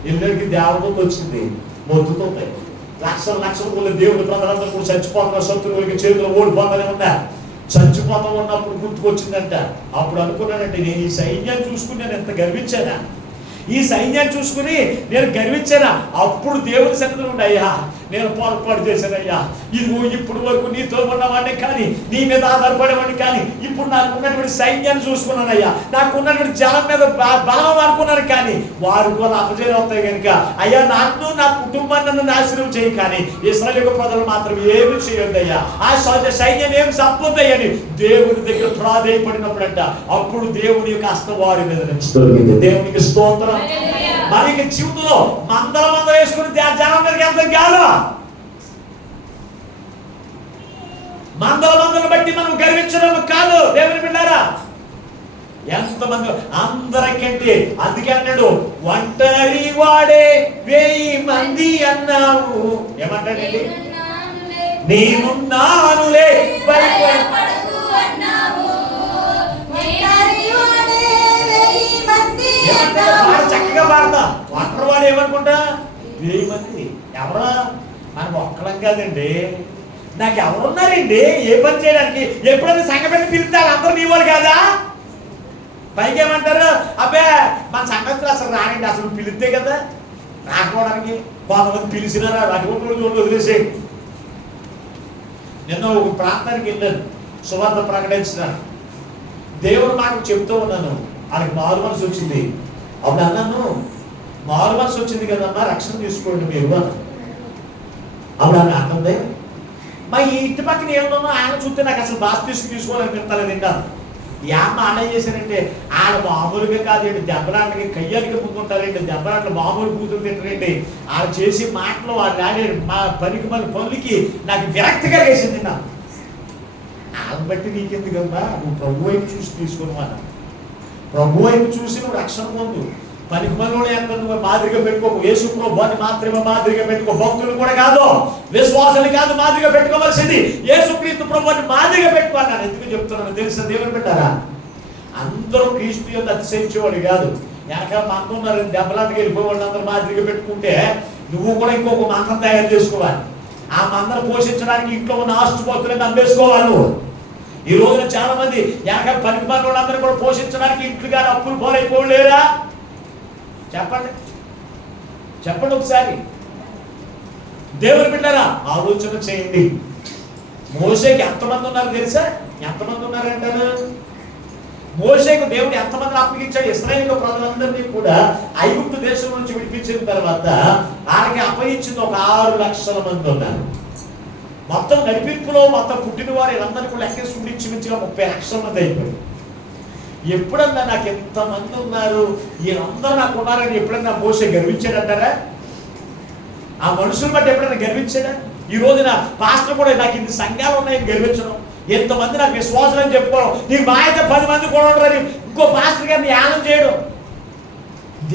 ఎల్లుడికి దేవతతో వచ్చింది, మొత్తుతుంది. లక్షల దేవుడి ప్రజలందరూ కూడా చచ్చిపోతున్న శత్రువులకి చేతులు ఓడిపోతానే ఉన్నా. చచ్చిపోతా ఉన్నప్పుడు గుర్తుకొచ్చిందంట. అప్పుడు అనుకున్నానంటే నేను ఈ సైన్యాన్ని చూసుకుని నేను ఎంత గర్వించానా, ఈ సైన్యాన్ని చూసుకుని నేను గర్వించానా. అప్పుడు దేవుని సన్నిధిలో ఉండయ్యా నేను పొరపాటు చేశానయ్యా, ఇదిగో ఇప్పుడు వరకు నీతో ఉన్నవాడిని కానీ, నీ మీద ఆధారపడేవాడిని కానీ, ఇప్పుడు నాకు ఉన్నటువంటి సైన్యాన్ని చూసుకున్నానయ్యా, నాకు ఉన్నటువంటి జనం మీద బలం అనుకున్నాను. కానీ వారు కూడా అపజయం అవుతాయి కనుక అయ్యా నన్ను, నా కుటుంబాన్ని నన్ను నాశనం చేయి, కానీ ఇశ్రాయేలు ప్రజలు మాత్రం ఏమి చేయొద్దయ్యా, ఆ సైన్యం ఏమి సంపొద్దయ్యని దేవుని దగ్గర ప్రాధేయపడినప్పుడంట అప్పుడు దేవుని యొక్క హస్తం వారి మీద నుంచి దొరికింది. దేవునికి స్తోత్రం. మరి జీవితంలో మందల వేసుకుని జనం మీదకి వెళ్తాం కాదు. మందలను బట్టి మనం గర్వించడం కాదు. దేవుని బిడ్డారా, ఎంతమంది అందరికంటే అందుకే అన్నాడు, ఒంటరి వాడే 1000 మంది అన్నావు. ఏమంటాడండి? నేనున్నానులే చక్కగా పాడతా. ఒంటరి వాడు ఏమనుకుంటా? 1000 మంది. ఎవరా? మనం ఒక్కడం కాదండి, నాకు ఎవరున్నారండి ఏ పని చేయడానికి? ఎప్పుడైనా సంఘటన పిలుస్తారు అందరూ నీ వాళ్ళు కాదా? పైకి ఏమంటారు, అబ్బే మన సంగతులు అసలు రానండి, అసలు పిలిస్తే కదా రాకపోవడానికి. కొంతమంది పిలిచినారా అటువంటి వాళ్ళు వదిలేసేయండి. నిన్న ఒక ప్రాంతానికి వెళ్ళాను, సువార్త ప్రకటించినాను. దేవుడు నాకు చెప్తూ ఉన్నాను, వాళ్ళకి మారు మనసు వచ్చింది. అప్పుడు అన్నాను, మారు మనసు వచ్చింది కదమ్మా, రక్షణ తీసుకోండి మీరు అన్న. అప్పుడు ఆమె అంటుంది, మా ఈ ఇంటి పక్కన ఏమన్నా ఆయన చూస్తే నాకు అసలు బాప్తిస్మం తీసుకోవాలనిపిస్తలేదు తింటాను. ఈ అమ్మ ఆడ చేశారంటే ఆడ మామూలుగా కాదండి, దెబ్బలాటకి కయ్యాలకి ముందుంటారండి, దెబ్బలాట్లు మామూలు కూతురు తింటారండి. ఆడ చేసి మాటలు వాడు ఆడే మా పనికి మన పనులకి నాకు విరక్తిగా వేసింది. నా వాళ్ళని బట్టి నీకెందుకమ్మా, నువ్వు ప్రభు వైపు చూసి తీసుకున్నమాట. ప్రభు వైపు చూసి నువ్వు రక్షణ పొందు. పనికి పనులు ఎంత నువ్వు మాదిరిగా పెట్టుకోకు. యేసు ప్రభువుని మాత్రమే మాదిరిగా పెట్టుకో. భక్తులు కూడా కాదు, విశ్వాసాలు కాదు మాదిరిగా పెట్టుకోవాల్సింది, యేసుక్రీస్తు ప్రభువుని మాదిరిగా పెట్టుకున్నాను. ఎందుకు చెప్తున్నాను తెలుసా దేవుని పెట్టారా? అందరూ క్రీస్తు యొక్క అతిశయించేవాడు కాదు. వెనక మంద ఉన్నారు, దెబ్బలాటకి వెళ్ళిపోవాలి అందరూ మాదిరిగా పెట్టుకుంటే నువ్వు కూడా ఇంకొక మందం తయారు చేసుకోవాలి. ఆ మందను పోషించడానికి ఇంట్లో ఉన్న ఆస్తుపోతులను అమ్మేసుకోవాలి నువ్వు. ఈ రోజున చాలా మంది వెనక పనికి పని వాళ్ళందరూ కూడా పోషించడానికి ఇంట్లో కానీ అప్పులు పోలేకపోలేరా? చెప్పండి చెప్పండి ఒకసారి. దేవుని బిడ్డలారా ఆలోచన చేయండి. మోషేకి ఎంతమంది ఉన్నారు తెలుసా? ఎంతమంది ఉన్నారంటారు? మోషేకు దేవుడు ఎంతమంది అప్పగించాడు? ఇశ్రాయేలు ప్రజలందరినీ కూడా ఐగుప్తు దేశం నుంచి విడిపించిన తర్వాత ఆయనకి అప్పగించింది ఒక 6 లక్షల మంది ఉన్నారు. మొత్తం నడిపింపులో మొత్తం పుట్టిన వారు వీళ్ళందరినీ కూడా లెక్కేసి ఇంచుమించుగా 30 లక్షల మంది అయిపోయారు. ఎప్పుడన్నా నాకు ఎంతమంది ఉన్నారు, వీళ్ళందరూ నాకు ఉన్నారని ఎప్పుడన్నా మోషే గర్వించాడంటారా? ఆ మనుషులు బట్టి ఎప్పుడైనా గర్వించాడా? ఈ రోజున పాస్టర్ కూడా నాకు ఇన్ని సంఘాలు ఉన్నాయని గర్వించడం, ఎంతమంది నాకు విశ్వాసం అని చెప్పుకోవడం, నీకు మా అయితే 10 మంది కూడా ఉండరని ఇంకో పాస్టర్ గారిని యానం చేయడం.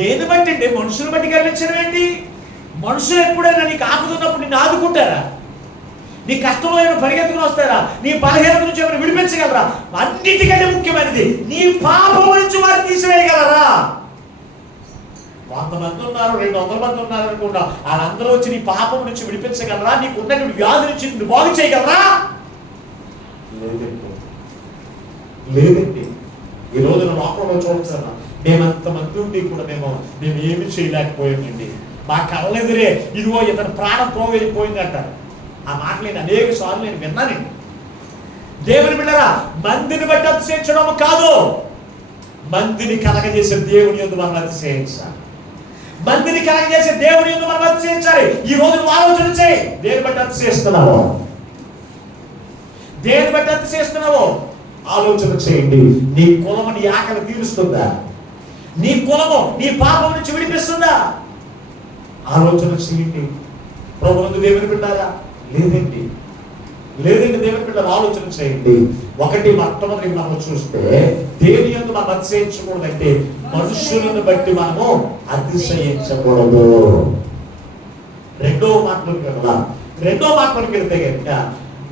దేని బట్టి అండి? మనుషులు బట్టి గర్వించడం ఏంటి? మనుషులు ఎప్పుడైనా నీకు ఆపుతున్నప్పుడు నిన్ను ఆదుకుంటారా? నీ కష్టంలో ఏమైనా పరిగెత్తుకుని వస్తారా? నీ బలహీనత నుంచి ఏమైనా విడిపించగలరా? అన్నిటికంటే ముఖ్యమైనది నీ పాపం నుంచి వారు తీసివేయగలరా? 100 మంది ఉన్నారు, 200 మంది ఉన్నారు అనుకుంటా, వాళ్ళందరూ వచ్చి నీ పాపం నుంచి విడిపించగలరా? నీకు ఉన్నటువంటి వ్యాధి నుంచి నువ్వు బాగు చేయగలరా? లేదండి. ఈ రోజున లోకంలో చూడొచ్చా, మేమంతమంది ఉండి కూడా మేము ఏమి చేయలేకపోయామండి. మా కళ్ళెదురే ఇదిగో ఇతను ప్రాణం పోగలిపోయింది అంటారు. ఆ మాటలు నేను అనేక సార్లు నేను విన్నానండి. దేవుని బిడ్డరా, మందిని బట్టి అతిశయించడం కాదు, మందిని కలగజేసే దేవుని యందు మనం అతిశయించాలి. మందిని కలగజేసే దేవుని యందు మనం అతిశయించాలి. ఈ రోజు నువ్వు ఆలోచన చేయి, దేని బట్టి అతిశయిస్తున్నావు? దేని బట్టి అతిశయిస్తున్నావు? ఆలోచన చేయండి. నీ కులము నీ ఆకలి తీరుస్తుందా? నీ కులము నీ పాపం నుంచి విడిపిస్తుందా? ఆలోచన చేయండి. ప్రభువునందు దేవుని బిడ్డలారా, లేదండి దేవుని బిడ్డలు ఆలోచన చేయండి. మొట్టమొదటి మనం చూస్తే దేని యందు మనం అతిశయించకూడదంటే మనుషులను బట్టి మనము అతిశయించకూడదు. రెండో మాటలోకి వెళ్తే కనుక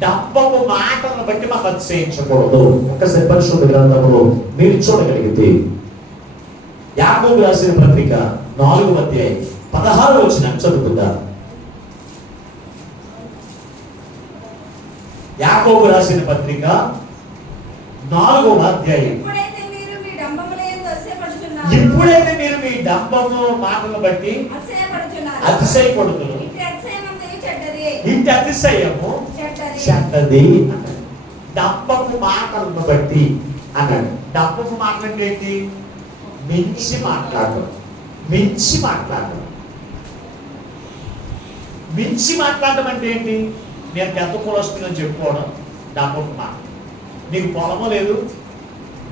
డబ్బపు మాటలను బట్టి మనం అతిశయించకూడదు. ఒకసారి పరిశుద్ధ గ్రంథంలో మీరు చూడగలిగితే యాకోబు రాసిన పత్రిక 4వ అధ్యాయం 16వ వచనం చదువుతుందా? యాకోబు రాసిన పత్రిక 4వ అధ్యాయం. ఇప్పుడైతే మీరు మీ డంబము మాటలను బట్టి అతిశయపడుతున్నారు. ఇంటి అతిశయము చెడ్డది అన్నాడు. డంబపు మాటలను బట్టి అన్నాడు. డంబపు మాటలు అంటే ఏంటి? మించి మాట్లాడడం. మించి మాట్లాడడం అంటే ఏంటి? నేను పెద్ద కులస్తులని చెప్పుకోవడం డంబపు మాట. నీకు పొలము లేదు,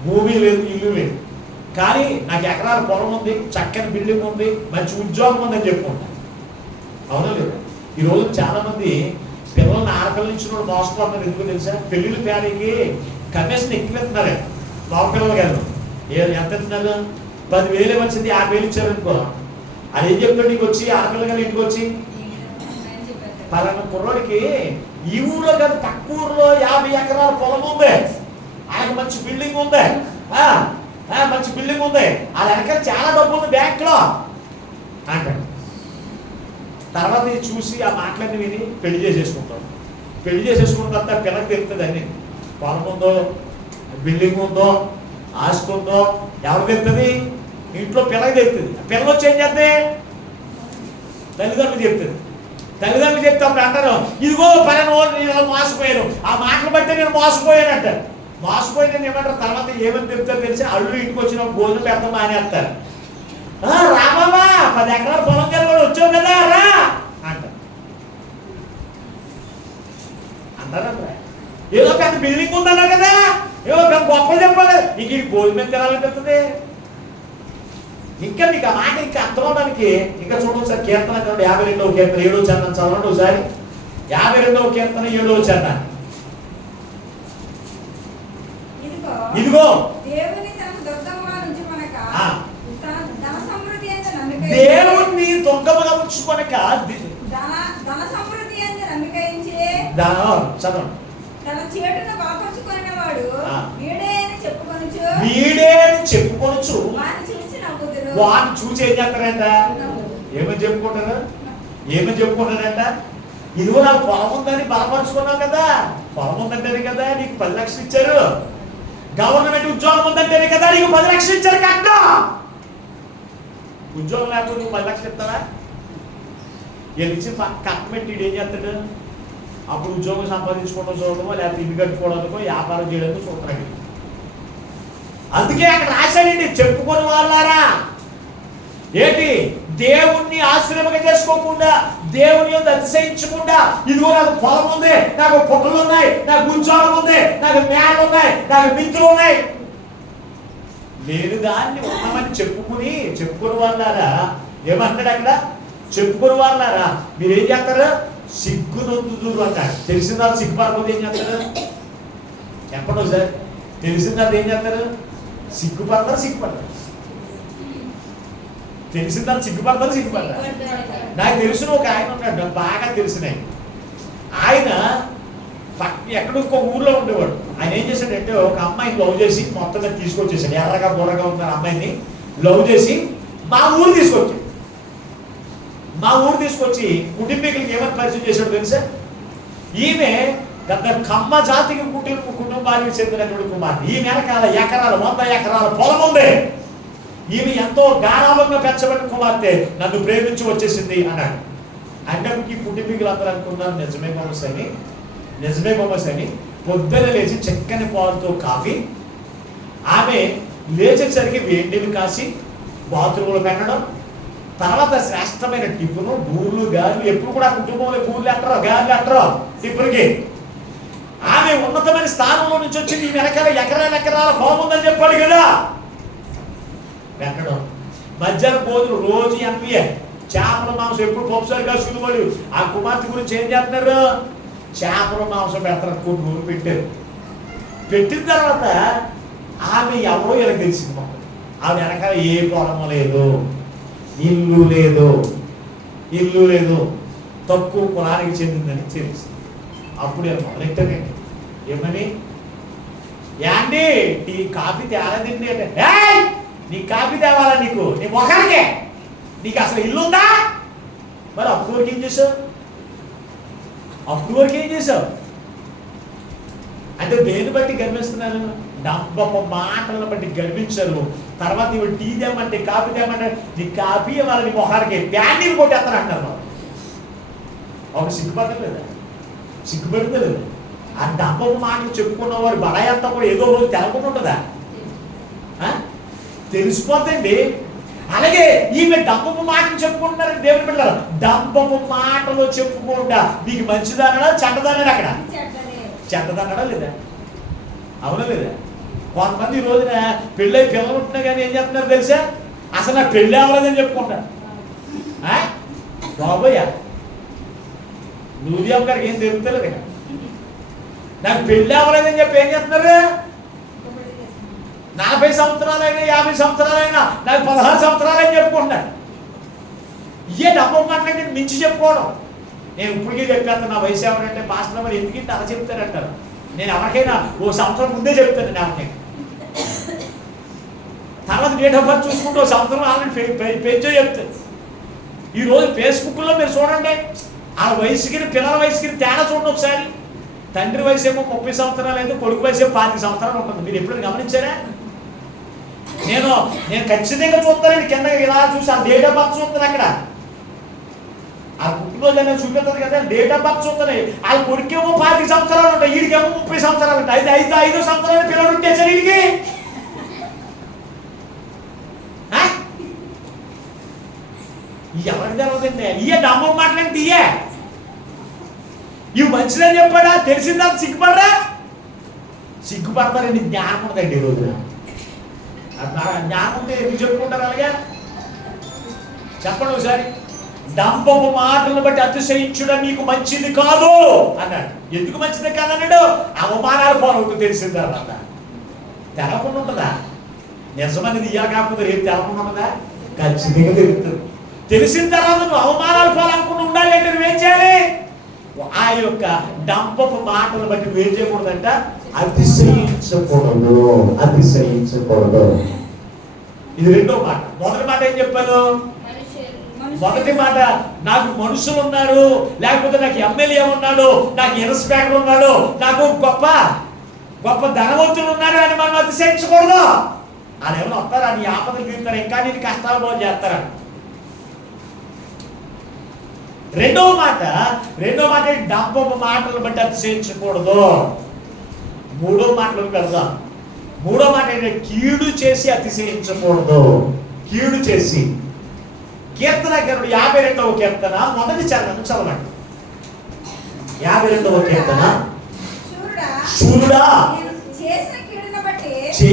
భూమి లేదు, ఇల్లు లేదు, కానీ నాకు ఎకరాల పొలం ఉంది, చక్కని బిల్డింగ్ ఉంది, మంచి ఉద్యోగం ఉందని చెప్పుకుంటాను. అవునా లేదు? ఈరోజు చాలా మంది పిల్లల్ని ఆడపిల్లలు ఇచ్చిన వాళ్ళు మోసపోతున్నారు. ఎందుకు తెలుసా? పెళ్ళిళ్ళ తేడానికి కమిషన్ ఎక్కువ ఇస్తున్నారు. లోపల గారు ఎంత ఇస్తున్నారు? 10,000 వచ్చింది, 50,000 ఇచ్చారనుకో, అది ఏం చెప్తాడు? నీకు వచ్చి ఆడపిల్ల గారు ఇంటికి వచ్చి పలానా కుర్రోడికి ఈ ఊర్లో కాదు పక్క ఊర్లో 50 ఎకరాల పొలం ఉంది, ఆయన మంచి బిల్డింగ్ ఉంది, మంచి బిల్డింగ్ ఉంది, ఆ వెనకాల చాలా డబ్బు ఉంది బ్యాంకులో అంటాడు. తర్వాత ఇది చూసి ఆ మాటలన్నీ విని పెళ్లి చేసేసుకుంటాం. పెళ్లి చేసేసుకున్న తర్వాత పిల్లకి తెలుస్తుంది అన్ని. పొలం ఉందో, బిల్డింగ్ ఉందో, ఆస్తి ఉందో ఎవరు తెలుస్తుంది? ఇంట్లో పిల్లకి తెలుస్తుంది. పిల్ల వచ్చి ఏం చేస్తే తల్లిదండ్రులు చెప్తుంది. తల్లిదండ్రులు చెప్తే అప్పుడు అంటారు, ఇదిగో పలానా నేను మోసపోయాను, ఆ మాటలు బట్టి నేను మోసపోయాను అంటారు. మోసపోయిందని ఏమంటారు? తర్వాత ఏమని చెప్తారు తెలిసి? అల్లుడు ఇంటికి వచ్చిన భోజనం పెడతాం మానేస్తారు. రాబాబా 10 ఎకరాల పొలం కలిగి నీకు ఇది భోజనం తినాలనిపిస్తుంది. ఇంకా మీకు ఆ మాట ఇంకా అర్థం అవడానికి ఇంకా చూడండి సార్, కీర్తన 52వ కీర్తన 7వ చరణం చదవండి ఒకసారి. 52వ కీర్తన 7వ చరణం. ఇదిగో దేవుణ్ణి దుర్గముగా ఉంచుకొనక చదవండి. వీడే చెప్పుకొనొచ్చు వాడిని చూసి ఏం చేస్తారంట? ఏమని చెప్పుకుంటారంట? ఇదిగో నాకు పొలం ఉందని బలపరుచుకున్నావు కదా, పొలం ఉందంటేనే కదా నీకు 10 లక్షలు ఇచ్చారు. గవర్నమెంట్ ఉద్యోగం ఉందంటేనే కదా నీకు 10 లక్షలు ఇచ్చారు. కట్ట ఉద్యోగం లేకపోతే నువ్వు 10 లక్షలు ఇస్తావా? గెలిచి కట్టమెట్టి ఏం చేస్తాడు? అప్పుడు ఉద్యోగం సంపాదించుకోవడం చూడటమో, లేకపోతే ఇల్లు కట్టుకోవడానికో, వ్యాపారం చేయడానికి చూడటానికి. అందుకే అక్కడ రాశాడండి, చెప్పుకొని వాళ్ళారా ఏంటి, దేవుణ్ణి ఆశ్రమంగా చేసుకోకుండా, దేవుని యొక్క అతిశయించకుండా, ఇదిగో నాకు పొలం ఉంది, నాకు పొట్టలు ఉన్నాయి, నాకు ఉద్యోగం ఉంది, నాకు మేడలు ఉన్నాయి, నాకు మిత్రులు ఉన్నాయి, లేని దాన్ని ఉన్నామని చెప్పుకుని వాళ్ళారా. ఏమంటాడు అక్కడ? చెప్పుకుని వాళ్ళారా మీరేం చేస్తారు? సిగ్గు నొందుదురు అంటాడు. తెలిసిన వాళ్ళు సిగ్గుపడకపోతే ఏం చేస్తారు? చెప్పండి సార్. తెలిసిన వాళ్ళు ఏం చేస్తారు? సిగ్గుపడతారు. తెలిసిన వాళ్ళు సిగ్గుపడతారు. నాకు తెలిసిన ఒక ఆయన ఉన్నాడు, బాగా తెలిసిన ఆయన ఎక్కడ ఇంకో ఊర్లో ఉండేవాడు. ఆయన ఏం చేశాడంటే ఒక అమ్మాయిని లవ్ చేసి మొత్తం మీద తీసుకొచ్చేసాడు. ఎర్రగా బుర్రగా ఉన్న అమ్మాయిని లవ్ చేసి మా ఊరు తీసుకొచ్చి కుటుంబీకులకి ఏమని పరిచయం చేశాడు తెలుసా? ఈమె గత కమ్మ జాతికి కుటుంబానికి చెందినటువంటి కుమార్తె. ఈ వెనకాల 100 ఎకరాల పొలం ఉంది. ఈమె ఎంతో గారాభంగా పెంచబడిన కుమార్తె నన్ను ప్రేమించి వచ్చేసింది అన్నాడు. అంటే ఈ కుటుంబీకులు అందరూ అనుకున్నారు నిజమే బొమ్మస్ అని. పొద్దున లేచి చక్కని పాలతో కాఫీ, ఆమె లేచేసరికి వేడిని కాసి బాత్రూంలో పెట్టడం, తర్వాత శ్రేష్టమైన టిఫిను, బూర్లు గారెలు. ఎప్పుడు కూడా కుటుంబంలో బూర్లు అంటారు, గారెలు అంటారు టిఫిన్కి. ఆమె ఉన్నతమైన స్థానంలో నుంచి వచ్చింది. ఈ వెనకాల ఎకరాల పొలం ఉందని చెప్పాడు కదా, పెట్టడం. మధ్యాహ్నం భోజనం రోజు ఎంపీఏ చేపల మాంసం ఎప్పుడు పప్పుసారిగా సులువలు. ఆ కుమార్తె గురించి ఏం చేస్తున్నారు? చేపల మాంసం పెడతారు. కొన్ని రోజులు పెట్టిన తర్వాత ఆమె ఎవరో ఇలా తెలిసింది. మాకు ఆమె వెనకాల ఏ పొలము లేదు, ఇల్లు లేదు, తక్కువ కులానికి చెందిందని తెలిసింది. అప్పుడు మొదలెట్టానండి, ఏమని, యాండి టీ కాఫీ తేలేదండి అంటే, నీ కాఫీ తేవాలా నీకు? నీ మొఖానికే, నీకు అసలు ఇల్లు ఉందా? మరి అప్పుడు వరకు ఏం చేసావు? అంటే దేని బట్టి గర్విస్తున్నారు? డబ్బపు మాటలను బట్టి గర్వించరు. తర్వాత ఇవి టీ తేమంటే, కాఫీ తేమంటే, నీ కాఫీ ఇవ్వాలి, నీ మొహానికి ప్యాండీలు కొట్టేస్తారు అంటారు. అప్పుడు సిగ్గుపడుతుంది. ఆ డబ్బపు మాటలు చెప్పుకున్న వారు బడాయంతా కూడా ఏదో రోజు తెలకుండా ఉంటుందా? తెలిసిపోతండి. అలాగే ఈమె డబ్బపు మాటలు చెప్పుకుంటున్నారు దేవుని బిడ్డలు. డబ్బపు మాటలు చెప్పుకుంటా నీకు మంచిదనడా చెడ్డదన్నాడు? అక్కడ చెడ్డదన్నాడా లేదా? అవునా లేదా? కొంతమంది ఈ రోజున పెళ్ళై పిల్లలు ఉంటున్నా కానీ ఏం చెప్తున్నారు తెలుసా? అసలు నాకు పెళ్ళి అవ్వలేదని చెప్పుకుంటారు. బాబోయ్యా, నూదియాం గారికి ఏం తెలుస్తలేదు ఇక. నాకు పెళ్ళి అవ్వలేదని చెప్పి ఏం చెప్తున్నారు? 40 సంవత్సరాలైనా 50 సంవత్సరాలైనా నాకు 16 సంవత్సరాలని చెప్పుకుంటున్నాను. ఇదే డబ్బు మాట్లాడి మించి చెప్పుకోవడం. నేను ఇప్పటికీ చెప్పాను, నా వయసు ఎవరంటే పాస్టర్ మరి ఎందుకు అలా చెప్తారంటారు. నేను ఎవరికైనా ఓ సంవత్సరం ముందే చెప్తాను. ఎవరికైనా తర్వాత డేట్ ఆఫ్ బర్త్ చూసుకుంటూ ఓ సంవత్సరం ఆల్రెడీ పెంచో చెప్తాను. ఈరోజు ఫేస్బుక్లో మీరు చూడండి, ఆ వయసుకి పిల్లల వయసుకి తేడా చూడండి ఒకసారి. తండ్రి వయసు ఏమో 30 సంవత్సరాలు అయితే, కొడుకు వయసు ఏమో 25 సంవత్సరాలు ఉంటుంది. మీరు ఎప్పుడైనా గమనించారా? నేను ఖచ్చితంగా చూస్తానండి. కింద ఇలా చూసి ఆ డేట్ ఆఫ్ బర్త్ చూస్తాను. అక్కడ ఆ పుట్టినరోజు అనేది చూపిస్తుంది కదా, డేట్ ఆఫ్ బర్త్ చూస్తాను. వాళ్ళ కొడుకేమో 25 సంవత్సరాలు ఉంటాయి, వీడికేమో 30 సంవత్సరాలు ఉంటాయి. 5 సంవత్సరాలు పిల్లలు ఉంటే సార్ వీడికి ఎవరికి తెలవదండి. ఇయ్యే డమ్మం మాట్లాడి తీయే ఇవి మంచిదని చెప్పాడా? తెలిసిందా? సిగ్గుపడరా? సిగ్గుపడతారండి. జ్ఞానం ఉందండి ఈ రోజున. జ్ఞానం ఉంటే ఎందుకు చెప్పుకుంటారు అలాగే? చెప్పండి ఒకసారి. డంబపు మాటలను బట్టి అతిశయించుట నీకు మంచిది కాదు అన్నాడు. ఎందుకు మంచిది కాదన్నాడు? అవమానాలు పాలవుతూ తెలిసిన తర్వాత. తెలకుండా ఉంటుందా? నిజమనేది ఇయ్యా కాకపోతే ఏం తెలకుండా ఉంటుందా? ఖచ్చితంగా తెలుస్తుంది. తెలిసిన తర్వాత నువ్వు అవమానాలు పాలనుకుని ఉండాలి అంటే నువ్వేం చేయాలి? ఆ యొక్క డంపపు మాటలు బట్టి నువ్వేం చేయకూడదంట? అతిశయించకూడదు. అతిశయించకూడదు. ఇది రెండో మాట. మొదటి మాట ఏం చెప్పాను? మొదటి మాట, నాకు మనుషులు ఉన్నారు, లేకపోతే నాకు ఎమ్మెల్యే ఉన్నాడు, నాకు ఇన్స్పెక్టర్ ఉన్నాడు, నాకు గొప్ప గొప్ప ధనవంతులు ఉన్నారు అని మనం అతిశయించకూడదు. వాళ్ళు ఎవరు వస్తారా? నీ ఆపదలు తీరుతారా? ఇంకా నేను కష్టాలు బాగు చేస్తారా? రెండో మాట డంపపు మాటలు బట్టి అతిశయించకూడదు. మూడో మాటలకు వెళ్దాం. మూడో మాట ఏంటంటే కీడు చేసి అతిశయించకూడదు. కీడు చేసి. కీర్తనకారుడు 52వ కీర్తన మొదటి చరణం చదవండి. 52వ కీర్తన. శూరుడా,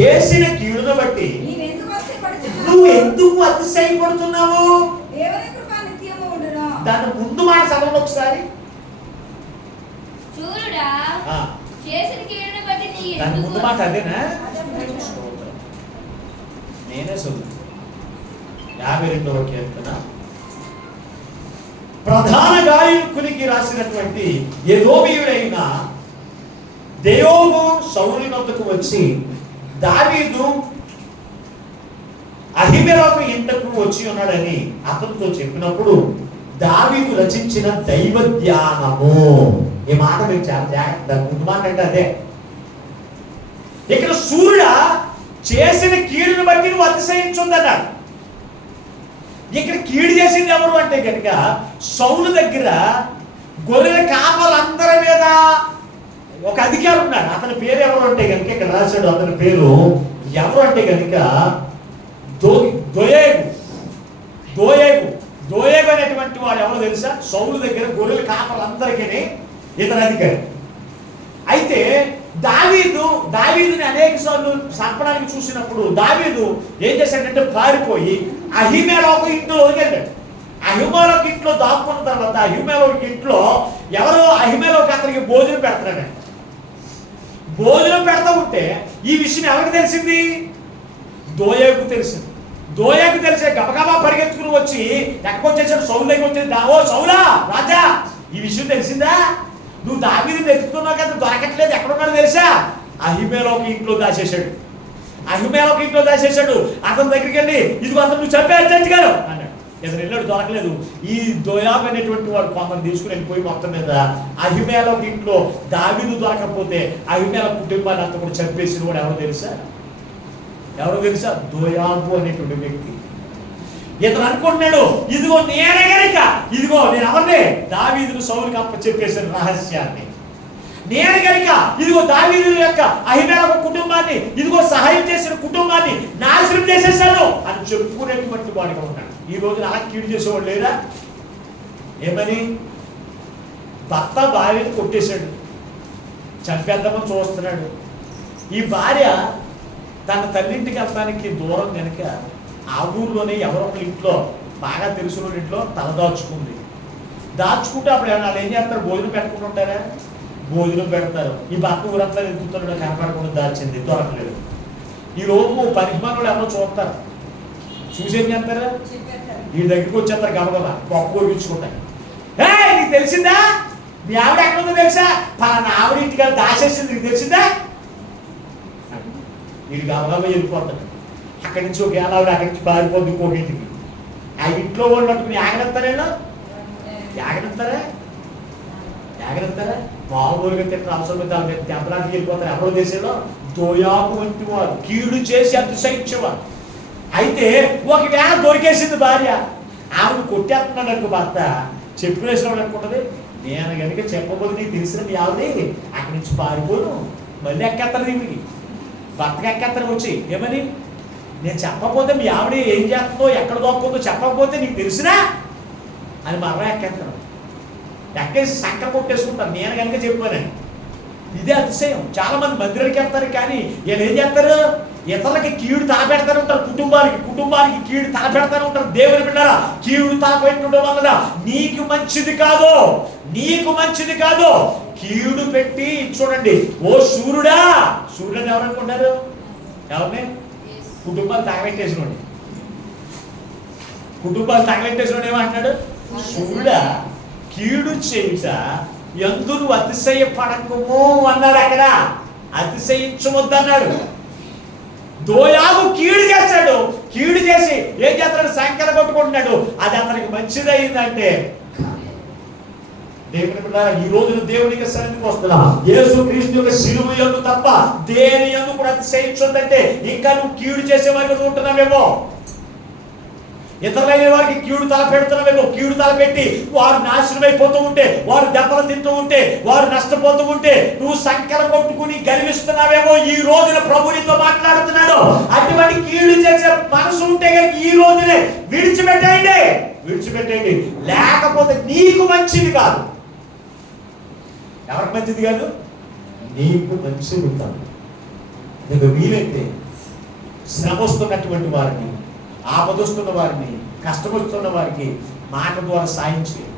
చేసిన కీడును బట్టి నువ్వు ఎందుకు అతిశయపడుతున్నావు? దాని ముందు మాట చదవండి ఒకసారి. దాని ముందు మాట అదేనా? నేనే చదువు. 52వ కీర్తన ప్రధాన గాయకునికి రాసినటువంటి ఎదోమీయుడైన దేయోబు సౌలు వద్దకు వచ్చి, దావీదు అహిమెలకు ఇంటకు వచ్చి ఉన్నాడని అతనితో చెప్పినప్పుడు, దావీదు రచించిన దైవ ధ్యానము. ఈ మాట మీకు చాలా జాగ్రత్త. ముందు మాట అంటే అదే. ఇక్కడ సూర్య చేసిన కీడును బట్టి నువ్వు అతిశయించుందన్నాడు. ఇక్కడ కీడు చేసింది ఎవరు అంటే కనుక సౌలు దగ్గర గొర్రెల కాపలందరి మీద ఒక అధికారి ఉన్నాడు. అతని పేరు ఎవరు అంటే కనుక ఇక్కడ రాశాడు. అతని పేరు ఎవరు అంటే కనుక దోయేగు అనేటువంటి వాడు ఎవరు తెలుసా? సౌలు దగ్గర గొర్రెల కాపలందరికీ ఇతని అధికారి. అయితే దావీదుని అనేక సార్లు చంపడానికి చూసినప్పుడు దావీదు ఏం చేశాడంటే పారిపోయి అహిమెలకు ఇంట్లో వెళ్ళాడు. అహిమెలకు ఇంట్లో దాక్కున్న తర్వాత అహిమెలకు ఇంట్లో ఎవరో అహిమెలకు అతనికి భోజనం పెడతాడు. భోజనం పెడతా ఉంటే ఈ విషయం ఎవరికి తెలిసింది? దోయేగుకు తెలిసింది. దోయేగు తెలిసే గబగబా పరిగెత్తుకుని వచ్చి ఎక్కడికొచ్చేసాడు? సౌలు దగ్గర వచ్చేది. ఓ సౌలా రాజా, ఈ విషయం తెలిసిందా? నువ్వు దావీదుని వెతుకుతున్నావు కదా, దొరకట్లేదు, ఎక్కడున్నాడు తెలుసా? అహిమెలకు ఇంట్లో దాచేశాడు. అతని దగ్గరికి వెళ్ళి, ఇదిగో అతను నువ్వు చంపేయచ్చు గారు అన్నాడు. ఇతను వెళ్ళాడు, దొరకలేదు. ఈ దోయాబు అనేటువంటి వాడు కొందరు తీసుకుని వెళ్ళిపోయి మొత్తం మీద అహిమెలకు ఇంట్లో దావీదు దొరకకపోతే అహిమెల కుటుంబాన్ని అంతా కూడా చంపేసిన వాడు ఎవరు తెలుసా? దోయాబు అనేటువంటి వ్యక్తి. ఇతను అనుకుంటున్నాడు, ఇదిగో నేను గనక, ఇదిగో నేను ఎవరిని? దావీదును సౌలుకి అప్ప చెప్పేశాను రహస్యాన్ని. నేను గనక ఇదిగో దావీదు యొక్క అహిమెలకు కుటుంబాన్ని, ఇదిగో సహాయం చేసిన కుటుంబాన్ని నాశనం చేసేసాను అని చెప్పుకునేటువంటి వాడిగా ఉన్నాడు. ఈ రోజున అలా కీడు చేసేవాడు లేదా? ఏమని? భర్త భార్యను కొట్టేశాడు, చంపేద్దామని చూస్తున్నాడు. ఈ భార్య తన తల్లింటికి వెళ్ళడానికి దూరం కనుక ఆ ఊర్లోనే ఎవరొకరి ఇంట్లో బాగా తెలుసున్న ఇంట్లో తల దాచుకుంటే అప్పుడు వాళ్ళు ఏం చేస్తారు? భోజనం పెట్టుకుంటుంటారా? భోజనం పెడతారు. ఈ భర్త ఊరంతా ఎదుగుతున్నాడు, కనపడకుండా దాచింది, దొరకలేదు. ఈ రోజు పరిమాణంలో ఎవరో చూస్తారు, చూసి ఏం చేస్తారా? ఈ దగ్గరికి వచ్చేస్తారు గబగబా పప్పు కొరిగించుకుంటారు. నీకు తెలిసిందా? మీ ఆవిడ ఎక్కడుందో తెలుసా? పలానా ఆవిడ ఇంటికి దాచేసింది, నీకు తెలిసిందా? వీడు గబగబా వెళ్ళిపోతాడు. అక్కడి నుంచి ఒక ఏడావిడ అక్కడి నుంచి పారిపోద్ది ఇంకొక ఇంటికి. ఆ ఇంట్లో వాళ్ళు పట్టుకుని ఆగనిస్తారా? మామూలుగా తిట్టిన అవసరం దెబ్బలాంటికి వెళ్ళిపోతారు. ఎవరో దేశంలో దోయాబు వంటి వారు కీడు చేసి అతిశయించేవారు. అయితే ఒకవేళ దొరికేసింది భార్య, ఆమెను కొట్టేస్తున్నాడు అనుకో భర్త, చెప్పు వేసినాడు అనుకుంటుంది. నేను కనుక చెప్పబోదు నీకు తెలిసిన మీ ఆవిడ అక్కడి నుంచి పారిపోను, మళ్ళీ ఎక్కేస్తారు దీనికి, భర్తకి ఎక్కేస్తారు వచ్చి. ఏమని? నేను చెప్పకపోతే మీ ఆవిడ ఏం చేస్తుందో ఎక్కడ దొక్కుందో చెప్పకపోతే నీకు తెలిసినా అని మర్ర ఎక్కేస్తాను. ఎక్కేసి సంక కొట్టేసుకుంటారు. నేను కనుక చెప్పానని. ఇదే అతిశయం. చాలా మంది మందిరానికి వెళ్తారు, కానీ వీళ్ళు ఏం చేస్తారు? ఇతరులకి కీడు తలపెడతానే ఉంటారు, కుటుంబానికి కీడు తలపెడతానే ఉంటారు. దేవుని బిడ్డలారా, కీడు తలపెట్టడం వలన నీకు మంచిది కాదు, నీకు మంచిది కాదు. కీడు పెట్టి చూడండి, ఓ సూర్యుడా, సూర్యుడు ఎవరనుకుంటారు? ఎవరిని? కుటుంబాలు తగలెట్టేసినోడి, ఏమంటున్నాడు? సూర్యుడా, కీడు చేయుట యందు నువ్వు అతిశయపడకుము అన్నాడు. అక్కడ అతిశయించవద్దన్నాడు. దోయాగు కీడు చేశాడు, కీడు చేసి ఏం చేస్తాడు? సంఖ్యలు కొట్టుకుంటున్నాడు. అది అతనికి మంచిదైందంటే దేవుని బిడ్డలారా, ఈ రోజున దేవునికి సన్నిధికి వస్తున్నా, యేసుక్రీస్తు యొక్క సిలువ యందు తప్ప దేని యందు కూడా అతిశయించొద్దంటే ఇంకా నువ్వు కీడు చేసే వారికి ఉంటున్నావేమో, ఇతరులైన వారికి కీడు తల పెడుతున్నావేమో. కీడు తల పెట్టి వారు నాశనం అయిపోతూ ఉంటే, వారు దెబ్బలు తింటూ ఉంటే, వారు నష్టపోతూ ఉంటే నువ్వు సంఖ్యలు కొట్టుకుని గర్విస్తున్నావేమో. ఈ రోజున ప్రభు నీతో మాట్లాడుతున్నాడు. అటువంటి కీడు చేసే మనసు ఉంటే కనుక ఈ రోజునే విడిచిపెట్టేయండి. లేకపోతే నీకు మంచిది కాదు. ఎవరికి మంచిది కాదు? నీకు మంచిది కాదు. నీకు వీలైతే శ్రమ వస్తున్నటువంటి వారిని, ఆపదొస్తున్న వారిని, కష్టమొస్తున్న వారికి మాట ద్వారా సాయం చేయాలి.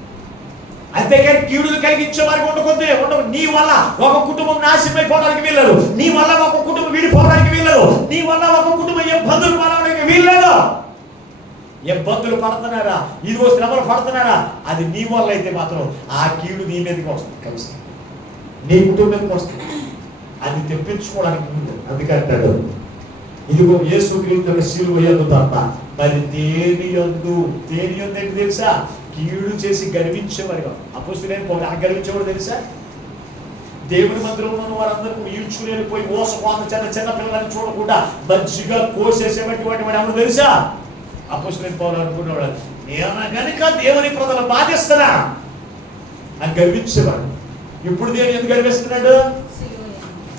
అంతేకాని కీడులు కలిగించే వారికి ఉండదు. నీ వల్ల ఒక కుటుంబం నాశనం అయిపోవడానికి వీల్లేదు, నీ వల్ల ఒక కుటుంబం విడిపోవడానికి వీల్లేదు, నీ వల్ల ఒక కుటుంబం ఇబ్బందులు పడడానికి వీల్లేదు. ఇబ్బందులు పడుతున్నారా, ఇదిగో శ్రమలు పడుతున్నారా, అది నీ వల్ల అయితే మాత్రం ఆ కీడు నీ మీదకి వస్తుంది, కలిసి నీ కుటుంబానికి వస్తుంది. అది తెప్పించుకోవడానికి ముందు అందుకంటాడు, ఇదిగో యేసుక్రీస్తు సిలువ యందు తప్ప మరి దేని యందు ఏంటి తెలుసా? కీడు చేసి గర్వించేవారు. అపోస్తలులైన పౌలు గర్వించేవాడు తెలుసా? దేవుని మందిరంలో ఉన్న వారందరూ ఈడ్చుకుని పోయి మోసపోత చిన్న పిల్లలని చూడకుండా మంచిగా కోసేసేటువంటి వాడు ఎవరు తెలుసా? అపోస్తలులైన పౌలు అనుకునేవాడు, నేను కనుక దేవుని ప్రజలు బాధిస్తున్నా అని గర్వించేవాడు. ఇప్పుడు దేని ఎందుకు గర్విస్తున్నాడు?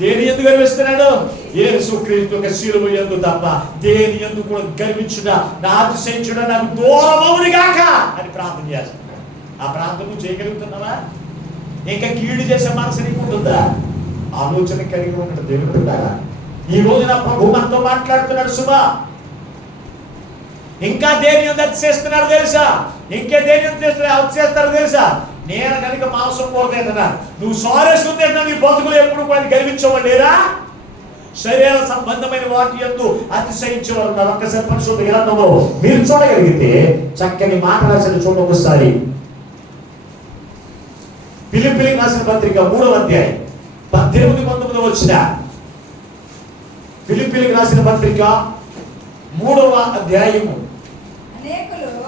దేని ఎందుకు గర్విస్తున్నాడు? యేసుక్రీస్తు యొక్క సిలువ యందు తప్ప దేని యందు కూడా గర్వించుట, నా అతిశయించుట నాకు దూరమవును గాక అని ప్రార్థన చేస్తున్నాడు. ఆ ప్రార్థన నువ్వు చేయగలుగుతున్నావా? ఇంకా కీడు చేసే మనసు నీకు ఉంటుందా? ఆలోచన కలిగి ఉండడు దేవుడు ఉంటారా? ఈ రోజు నా ప్రభు మనతో మాట్లాడుతున్నాడు. శుభా, ఇంకా దేని యందు అతిశయిస్తున్నారు తెలుసా? ఇంకే దేని యందు అతిశయిస్తారో తెలుసా? నేను కనుక మాంసం కోరుకుంటున్నా, నువ్వు సారేసుకుంటే నీ బతుకులు ఎప్పుడు కూడా గర్వించేవాళ్ళు లేరా? శరీర సంబంధమైన వాటి యందు అతిశయించేవారు ఉన్నారు. ఒక్కసారి పరిశుద్ధ గ్రంథంలో మీరు చూడగలిగితే చక్కని మాట రాసిన చూడండి ఒకసారి. ఫిలిప్పీయులకు రాసిన పత్రిక 3వ అధ్యాయం 18-19 వచ్చిన. ఫిలిప్పీయులకు రాసిన పత్రిక 3వ అధ్యాయము.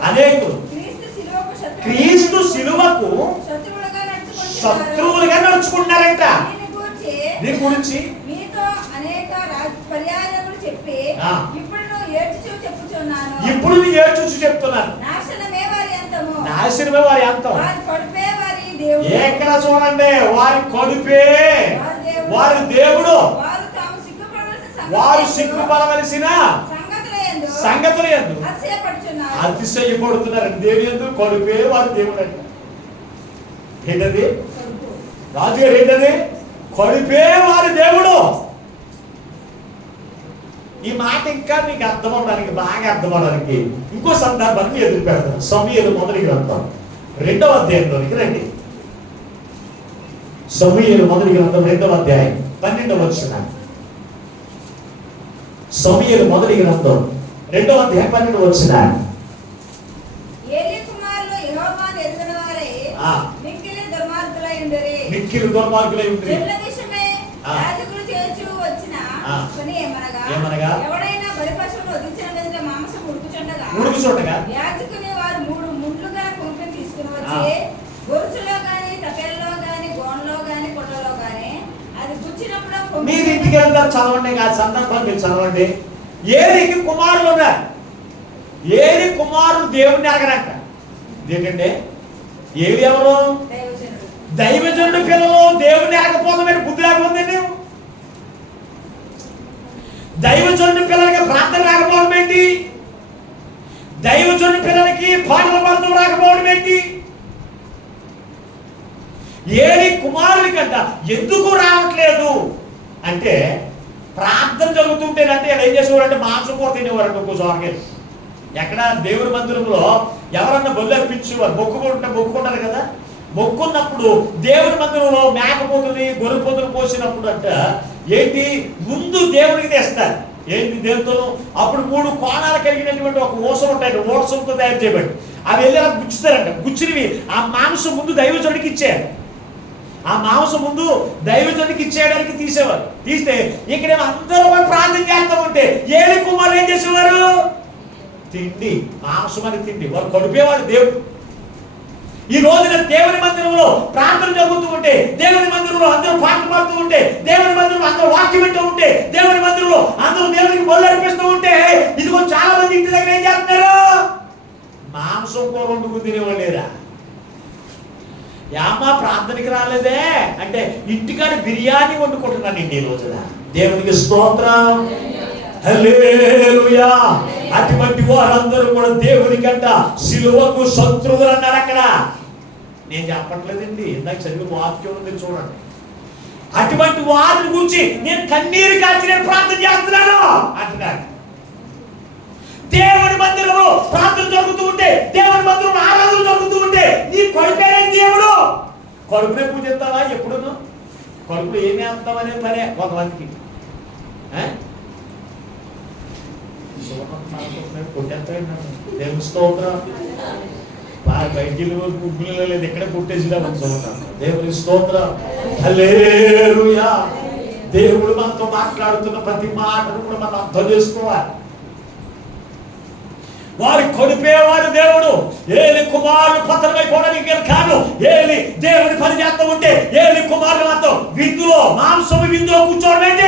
అనేకులు క్రీస్తు సిలువకు శత్రువులుగా నడుచుకుంటున్నారంట. దీని గురించి ఇప్పుడు నీ ఏడ్చుచు చెప్తున్నాను, నాశనమే వారి అంతం. ఎక్కడ చూడండి, వారి కడుపే వారి దేవుడు, వారు సిగ్గుపడవలసిన సంగతులు యందు అతిశయపడుతున్నారు. దేని యందు? కడుపే వారి దేవుడు అంట. ఏంటది? రాజుగారు ఏంటది? కడుపే వారి దేవుడు. ఈ మాట ఇంకా మీకు అర్థం అవడానికి, బాగా అర్థం అవడానికి ఇంకో సందర్భాన్ని ఎదురు పెడతాను. సమూయేలు మొదటి గ్రంథం 2వ అధ్యాయంలోనికి రండి. సమూయేలు మొదటి గ్రంథం 2వ అధ్యాయం 12వ వచనం. సమూయేలు మొదటి గ్రంథం 2వ అధ్యాయం 12వ వచనం. మిక్కిలి దుర్మార్గులై ఉండిరి. ఏమనగా ఎవడైనా బలి పశువును వధించిన మీదట మాంసం ఉడుకుచుండగా యాజకుని వారు 3 ముండ్లుగా కుంకుని తీసుకుని వచ్చి గొలుసులో గాని, తపెల్లో గాని, గోన్లో గాని, పొట్టలో గాని అది గుచ్చినప్పుడు మీరు ఇంటికి వెళ్తారు, చదవండి. ఆ సందర్భం మీరు చదవండి. ఏలికి కుమారులు ఉన్నారు. ఏలి కుమారులు దేవుణ్ణి అడగరంట. ఏంటంటే ఏలి ఎవరు? దైవజనుడు పిల్లలు దేవుణ్ణి అడగపోతే మీరు బుద్ధి లేకపోతే, దైవజనుడి పిల్లలకి ప్రార్థన రాకపోవడం ఏంటి? దైవజనుడి పిల్లలకి పాటలు పాడటం రాకపోవడం ఏంటి? ఏలి కుమారుని కంట ఎందుకు రావట్లేదు అంటే ప్రార్థన జరుగుతుంటేనంటే ఇక్కడ ఏం చేసేవారంటే మాంసం కూర తినేవారంటే ఒక్కోసారి. ఎక్కడ దేవుని మందిరంలో ఎవరన్నా బొల్లు అర్పించేవారు, మొక్కుకుంటారు కదా. మొక్కున్నప్పుడు దేవుని మందిరంలో మేకపోతుని గొర్రెపోతులు పోసినప్పుడు అంట ఏంటి ముందు దేవునికి తెస్తారు. ఏంటి దేవుతో అప్పుడు 3 కోణాలు కలిగినటువంటి ఒక ఊసం ఉంటాయి, ఊసంతో తయారు చేయబడి అవి వెళ్ళి అలా గుచ్చుతారంట. గుచ్చినవి ఆ మాంసం ముందు దైవజనుడికి ఇచ్చారు. ఆ మాంసం ముందు దైవజనుడికి ఇచ్చేయడానికి తీసేవారు. తీస్తే ఇక్కడ అందరూ ప్రార్థన చేస్తూ ఉంటే ఏలి కుమారులు ఏం చేసేవారు? తిండి, మాంసం అని తిండి వారు కడిపేవాడు దేవుడు. ఈ రోజున దేవుని మందిరంలో ప్రార్థన జరుగుతూ ఉంటే, దేవుని మందిరంలో అందరూ పాటలు పాడుతూ ఉంటే, దేవుని మందిరంలో అందరూ వాక్యం వింటూ ఉంటే, దేవుని మందిరంలో అందరూ దేవునికి బొల్లు అర్పిస్తూ ఉంటే, ఇదిగో చాలా మంది ఇంటి దగ్గర ఏం చేస్తున్నారు? మాంసం కూర వండుకుని తినేవాళ్ళేరా. యామా ప్రార్థనకి రాలేదే అంటే ఇంటికాడ బిర్యానీ వండుకుంటున్నానండి ఈ రోజున. దేవునికి స్తోత్రం, హల్లెలూయా. అటువంటి వారందరూ కూడా దేవునికంట సిలువకు శత్రువులు అన్నారు అక్కడ. నేను చెప్పట్లేదండి, ఇందాక చదివి వాక్యం ఉంది చూడండి. అటువంటి వారిని గురించి నేను కన్నీరు కాచి నేను ప్రార్థన చేస్తున్నాను అంటున్నాడు. దేవుని మందిరంలో ప్రార్థన జరుగుతూ ఉంటే, దేవుని మందిరంలో ఆరాధన జరుగుతూ ఉంటే నీ కడుపేనే దేవుడు. కడుపునే పూజిస్తావా? ఎప్పుడును కడుపులో ఏమి అంతామనే పనే కొంతమందికి. కొట్టేస్తాడు దేవుని స్తోత్రం. బయటికి గుగ్గులు లేదు, ఎక్కడ కొట్టేసినా దేవుని స్తోత్రం, హల్లెలూయా. దేవుడు మనతో మాట్లాడుతున్న ప్రతి మాటను కూడా మనం అర్థం చేసుకోవాలి. వారి కొడిపేవాడు దేవుడు. ఏలి కుమారులు పతనమైపోవడానికి కాదు, ఏలి దేవుని పని చేస్తూ ఉంటే ఏలి కుమారులు మాత్రం విందులో మాంసం విందులో కూర్చోవడం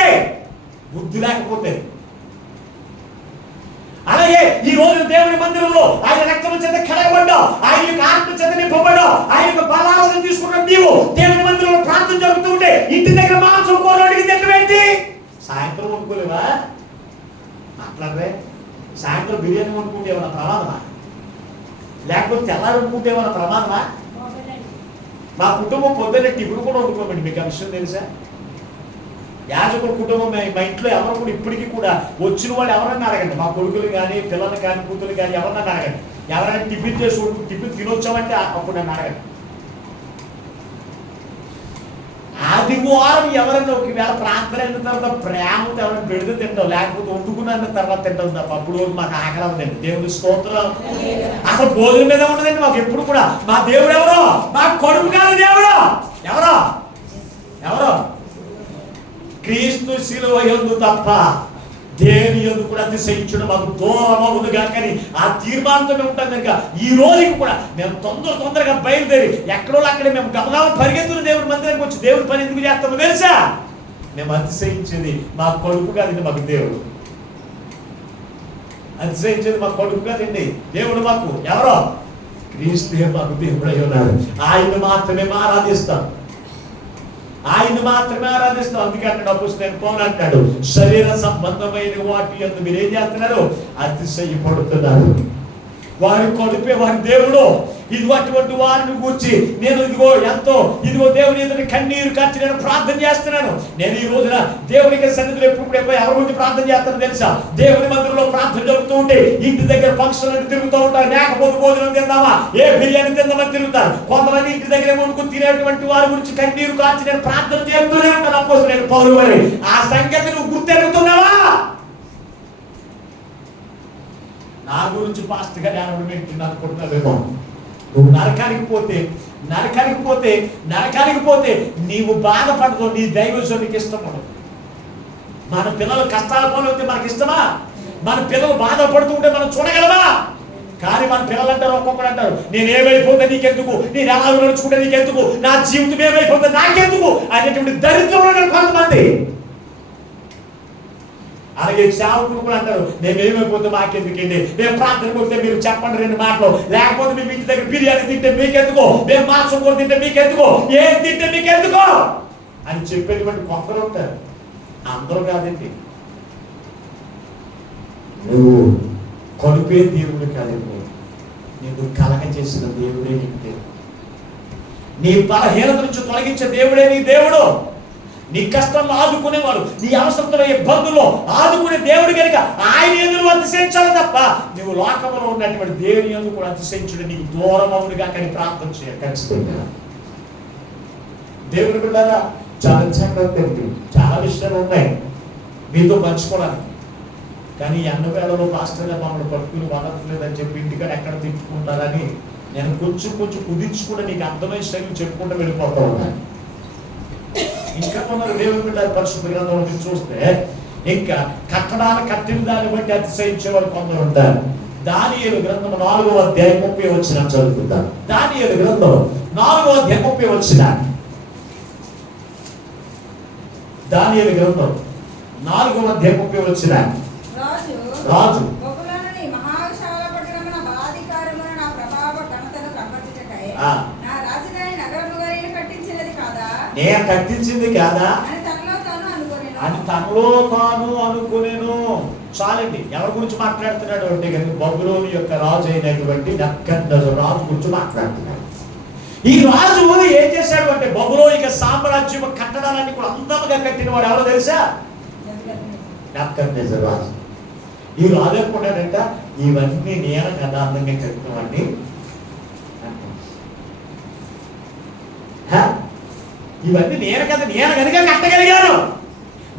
బుద్ధి లేకపోతే. అలాగే ఈ రోజు దేవుని మందిరంలో ఆయన రక్తం చేత కడగబడ్డా, ఆయన యొక్క ఆత్మ చేత నింపబడ్డా, ఆయన యొక్క బలాలను తీసుకున్న నీవు దేవుని మందిరంలో ప్రార్థన జరుగుతూ ఉంటే ఇంటి దగ్గర మాంసం కూరలోనికి తింటే సాయంత్రం వండుకోలేవా? మాట్లాడరే. సాయంత్రం బిర్యానీ వండుకుంటే ఏమైనా ప్రమాదమా? లేకపోతే తెల్లారి వండుకుంటే ఏమైనా ప్రమాదమా? మా కుటుంబం పొద్దున్నే టిఫిన్ కూడా వండుకోమండి. మీకు ఆ విషయం తెలుసా? యాజకుడు కుటుంబం మా ఇంట్లో ఎవరు కూడా ఇప్పటికీ కూడా వచ్చిన వాళ్ళు ఎవరన్నా అడగండి, మా కొడుకులు కానీ పిల్లలు కానీ కూతురు కానీ ఎవరన్నా అడగండి, ఎవరైనా టిఫిన్ చేసి టిఫిన్ తినొచ్చామంటే అప్పుడు నన్ను అడగండి. ఆదివారం ఎవరైనా ఒకవేళ ప్రార్థన అయిన తర్వాత ప్రేమతో ఎవరైనా పెడితే తింటాం, లేకపోతే వండుకున్న తర్వాత తింటాం తప్ప అప్పుడు మాకు ఆకలి అవ్వదండి. దేవుని స్తోత్రం. అసలు భోజనం మీద ఉండదండి మాకు ఎప్పుడు కూడా. మా దేవుడు ఎవరో? మా కొడుకు కాదు దేవుడు. ఎవరో? ఎవరో? క్రీస్తు శిలువ యందు తప్ప దేని యందు కూడా అతిశయించడం మాకు దూరం అవునుగా. కానీ ఆ తీర్మానంతోనే ఉంటాం కనుక ఈ రోజుకి కూడా మేము తొందరగా బయలుదేరి ఎక్కడో అక్కడే మేము గమనాలు పరిగెత్తున్న దేవుడి మందిరానికి వచ్చి దేవుడి పని ఎందుకు చేస్తామో తెలుసా? మేము అతిశయించేది మా కొడుకు కాదండి, మాకు దేవుడు. అతిశయించేది మా కొడుకు కాదండి, దేవుడు మాకు. ఎవరో? క్రీస్తు మాకు దేవుడు అయి ఉన్నాడు. ఆయన మాత్రమే ఆరాధిస్తాం, ఆయన మాత్రమే ఆరాధిస్తాం. అందుకే అంటాడు అపోస్తలుడైన పౌలు అంటాడు, శరీర సంబంధమైన వాటి యందు మీరు ఏం చేస్తున్నారు? అతిశయపడుతున్నారు. వారి కొడుపే వారి దేవుడు. ఇదిగో అటువంటి వారిని కూర్చి నేను ఇదిగో దేవుని ఎదురు కన్నీరు కార్చి నేను ప్రార్థన చేస్తున్నాను. నేను ఈ రోజున దేవునికి సన్నిధిలో ఎప్పుడు ఎవరి గురించి ప్రార్థన చేస్తాను తెలుసా? దేవుని మందిరంలో ప్రార్థన జరుగుతూ ఉంటే ఇంటి దగ్గర ఫంక్షన్లు తిరుగుతూ ఉంటారు. లేకపోతే భోజనం తిందామా, ఏ బిర్యానీ తిందామని తిరుగుతారు. కొంతమంది ఇంటి దగ్గర వండుకుని తినేటువంటి వారి గురించి కన్నీరు కార్చి నేను ప్రార్థన చేస్తూనే ఉంటాను. అపోస్తలుడైన పౌలు వారి ఆ సంగతి నువ్వు గుర్తెరుగుతున్నావా? నా గురించి పాస్ట్ గా నేను అనుకుంటున్నావేమో. నువ్వు నరకానికి పోతే నీవు బాధపడదు, నీ దైవజనుడికి ఇష్టపడదు. మన పిల్లలు కష్టాల పనులు వస్తే మనకి ఇష్టమా? మన పిల్లలు బాధపడుతూ ఉంటే మనం చూడగలమా? కానీ మన పిల్లలు అంటారు, ఒక్కొక్కరు అంటారు, నేను ఏమైపోతే నీకెందుకు, నేను ఎలా నడుచుకుంటే నీకెందుకు, నా జీవితం ఏమైపోతే నాకెందుకు అనేటువంటి దరిద్రంలో కొంతమంది. అలాగే సేవకులు కూడా అంటారు, మేమేమైపోతే మాకెందుకండి, మేము ప్రార్థన కొడితే మీరు చెప్పండి 2 మాటలు, లేకపోతే మేము ఇంటి దగ్గర బిర్యానీ తింటే మీకెందుకో, మేము మాంసం కూర తింటే మీకెందుకో, ఏం తింటే మీకెందుకో అని చెప్పేటువంటి కొందరు ఉంటారు. అందరూ కాదండి. నువ్వు కొనిపే దేవుడు కాదండి, నీకు కలగ చేసిన దేవుడే నీకు దేవుడు. నీ బలహీనత నుంచి తొలగించే దేవుడే నీ దేవుడు. నీ కష్టంలో ఆదుకునేవాడు, నీ అవసరంలో ఇబ్బందుల్లో ఆదుకునే దేవుడు కనుక ఆయన ఎదురు అతిశయించాలి తప్ప నువ్వు లోకంలో ఉన్నటువంటి దేవుని యందు కూడా అతిశయించుడు నీకు దూరం అవునుగా కానీ ప్రార్థన చేయాలి ఖచ్చితంగా. దేవుని బిడ్డలారా, చాలా జాగ్రత్త, చాలా విషయాలు ఉన్నాయి మీతో పంచుకోవడానికి. కానీ అన్నవేళలో పాస్టర్గా మమ్మల్ని పట్టుకుని వదలట్లేదని చెప్పి ఇంటికాడ ఎక్కడ తిట్టుకుంటారని నేను కొంచెం కుదిర్చుకుంటే నీకు అర్థమైన శైలి చెప్పుకుంటూ వెళ్ళిపోతా ఉన్నాను. ఇంకా కొందరు దేవుని బిడ్డ పరిశుద్ధ గ్రంథం చూస్తే ఇంకా కట్టిన దాన్ని బట్టి అతిశయించేవారు కొందరు ఉంటారు. దానియేలు గ్రంథం 4వ అధ్యాయం 30 వచనం చదువుకుంటారు. దానియేలు గ్రంథం 4వ అధ్యాయం 30 వచనం. దానియేలు గ్రంథం 4వ అధ్యాయం 30 వచనం. రాజు నేను కట్టించింది కాదా అని తనలో తాను అనుకునేను. చాలండి. ఎవరి గురించి మాట్లాడుతున్నాడు అంటే కనుక బబులోను యొక్క రాజు అయినటువంటి నెబుకద్నెజరు రాజు గురించి మాట్లాడుతున్నాడు. ఈ రాజు ఏం చేశాడు అంటే బబులోనిక సామ్రాజ్యం కట్టడాలన్నీ కూడా అందంగా కట్టిన వాడు ఎవరో తెలుసా? నెబుకద్నెజరు రాజు. ఈ రాజు అనుకున్నాడంట ఇవన్నీ నేను కదా అందంగా కట్టినవాడిని. ఇవన్నీ నేను కదా, నేను కనుక కట్టగలిగాను,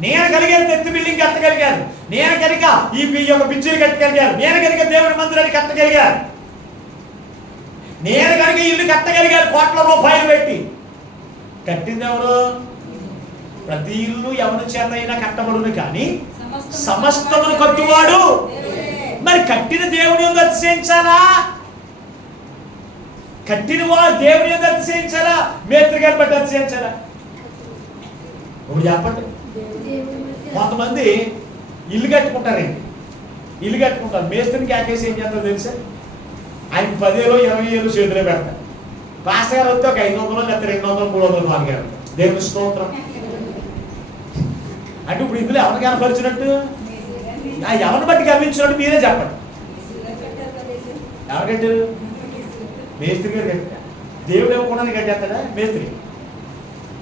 నేను కనుక ఎత్తు బిల్డింగ్ కట్టగలిగాను, నేను కనుక ఈ యొక్క బిజ్జీలు కట్టగలిగాను, నేను కనుక దేవుడి మందిరాన్ని కట్టగలిగాను, నేను కనుక ఇల్లు కట్టగలిగాను కోట్ల రూపాయలు పెట్టి. కట్టింది ఎవరు? ప్రతి ఇల్లు ఎవరి చేత అయినా కట్టబడును కానీ సమస్తమును కట్టువాడు. మరి కట్టిన దేవుని యందు అతిశయించాలా? కట్టిన వాడు దేవుని యందు అతిశయించాలా? మేస్త్రి గారిని బట్టి అతిశయించాలా? ఇప్పుడు చెప్పండి. కొంతమంది ఇల్లు కట్టుకుంటారండి, ఇల్లు కట్టుకుంటారు, మేస్త్రిని కేకేసి ఏం చేస్తారో తెలుసా? ఆయన 10,000 20,000 చేతిలో పెడతారు. పాస్టర్ గారు వస్తే ఒక 500 లేకపోతే 200 300 400 దేవుని స్తోత్రం. అంటే ఇప్పుడు ఇందులో ఎవరు కనపరిచినట్టు, ఎవరిని బట్టి కనిపించినట్టు మీరే చెప్పండి. ఎవరు కట్టారు? మేస్త్రి గారు కట్టారు. దేవుడు ఇవ్వకుండా కట్టేస్తాడా మేస్త్రి?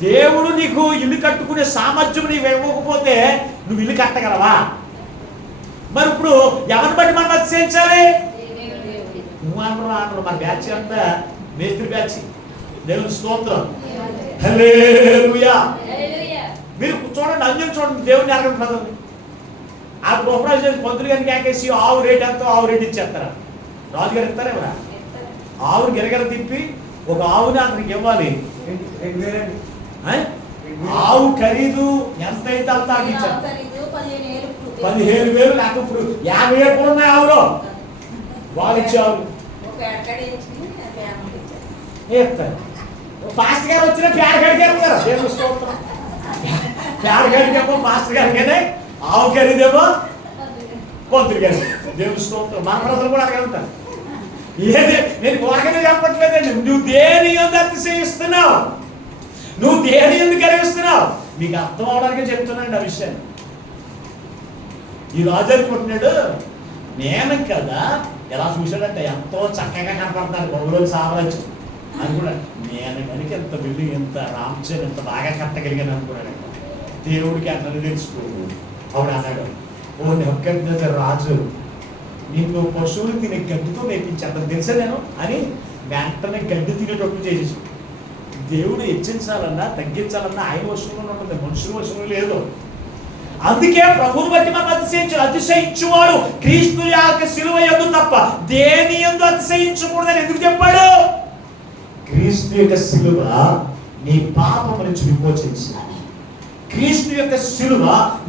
దేవుడు నీకు ఇల్లు కట్టుకునే సామర్థ్యం నీవు ఇవ్వకపోతే నువ్వు ఇల్లు కట్టగలవా? మరి ఇప్పుడు ఎవరిని బట్టి మనం అతిశయించాలి? నువ్వు అంటారు మన బ్యాచ్ అంతా మేస్త్రి బ్యాచ్. దేవుని స్తోత్రం. హల్లెలూయా. మీరు చూడండి, అంజలి చూడండి, దేవుని అడగండి ప్రజల్ని. ఆ ప్రోగ్రామ్ చేసి పంతులు గారికి కేకేసి ఆవు రేట్ ఎంతో ఆవు రేట్ ఇచ్చేస్తారా? రాజుగారు ఇస్తారా? ఎవరా? ఆవుని గిరగిర తిప్పి ఒక ఆవుని అతనికి ఇవ్వాలి. ఆవు ఖరీదు ఎంత అయితే అంత ఇచ్చారు. 15,000 నాకు ఇప్పుడు 50,000 ఉన్నాయి ఆవులో. వాళ్ళు ఇచ్చారు పాస్టర్ గారు వచ్చిన పేడ గడిగారు కదా. దేవుని స్తోత్రం. పేడ గడికేమో పాస్టర్ గారికేనే, ఆవు ఖరీదేమో పంతులు గారి. దేవుని స్తోత్రం. మన ప్రజలు కూడా అడగలుగుతారు. ఏది నేను గోడగానే చెప్పట్లేదండి. నువ్వు దేని యందు అతిశయిస్తున్నావు, నువ్వు దేని యందు గర్విస్తున్నావు, మీకు అర్థం అవడానికి చెప్తున్నానండి ఆ విషయాన్ని. ఈ రాజు అనుకుంటున్నాడు నేను కదా, ఎలా చూశాడంటే ఎంతో చక్కగా కనపడతాను బొమ్మలోని సామ్రాజ్యం అనుకున్నాడు. నేను కనుక ఎంత బిల్డింగ్, ఎంత రామచంద్ర ఎంత బాగా కట్టగలిగాను అనుకున్నాడంట. దేవుడికి అన్నది తెలుసుకోడు. అవును అన్నాడు, ఓ నెబుకద్నెజరు రాజు నిన్ను పశువులు తినే గడ్డితో మేపించాను తెలుసా నేను అని వెంటనే గడ్డి తినేటట్టు చేసేసి. దేవుడు హెచ్చించాలన్నా తగ్గించాలన్నా ఆయన వశంలో ఉంటుంది, మనుషుల వశంలో లేదు. అందుకే ప్రభువుని బట్టి మనం అతిశయించువాడు క్రీస్తు యొక్క శిలువ యందు తప్ప దేని యందు అతిశయించకూడదని ఎందుకు చెప్పాడు? క్రీస్తు యొక్క శిలువ నీ పాపం నుంచి విమోచించింది. క్రీస్తు యొక్క శిలువ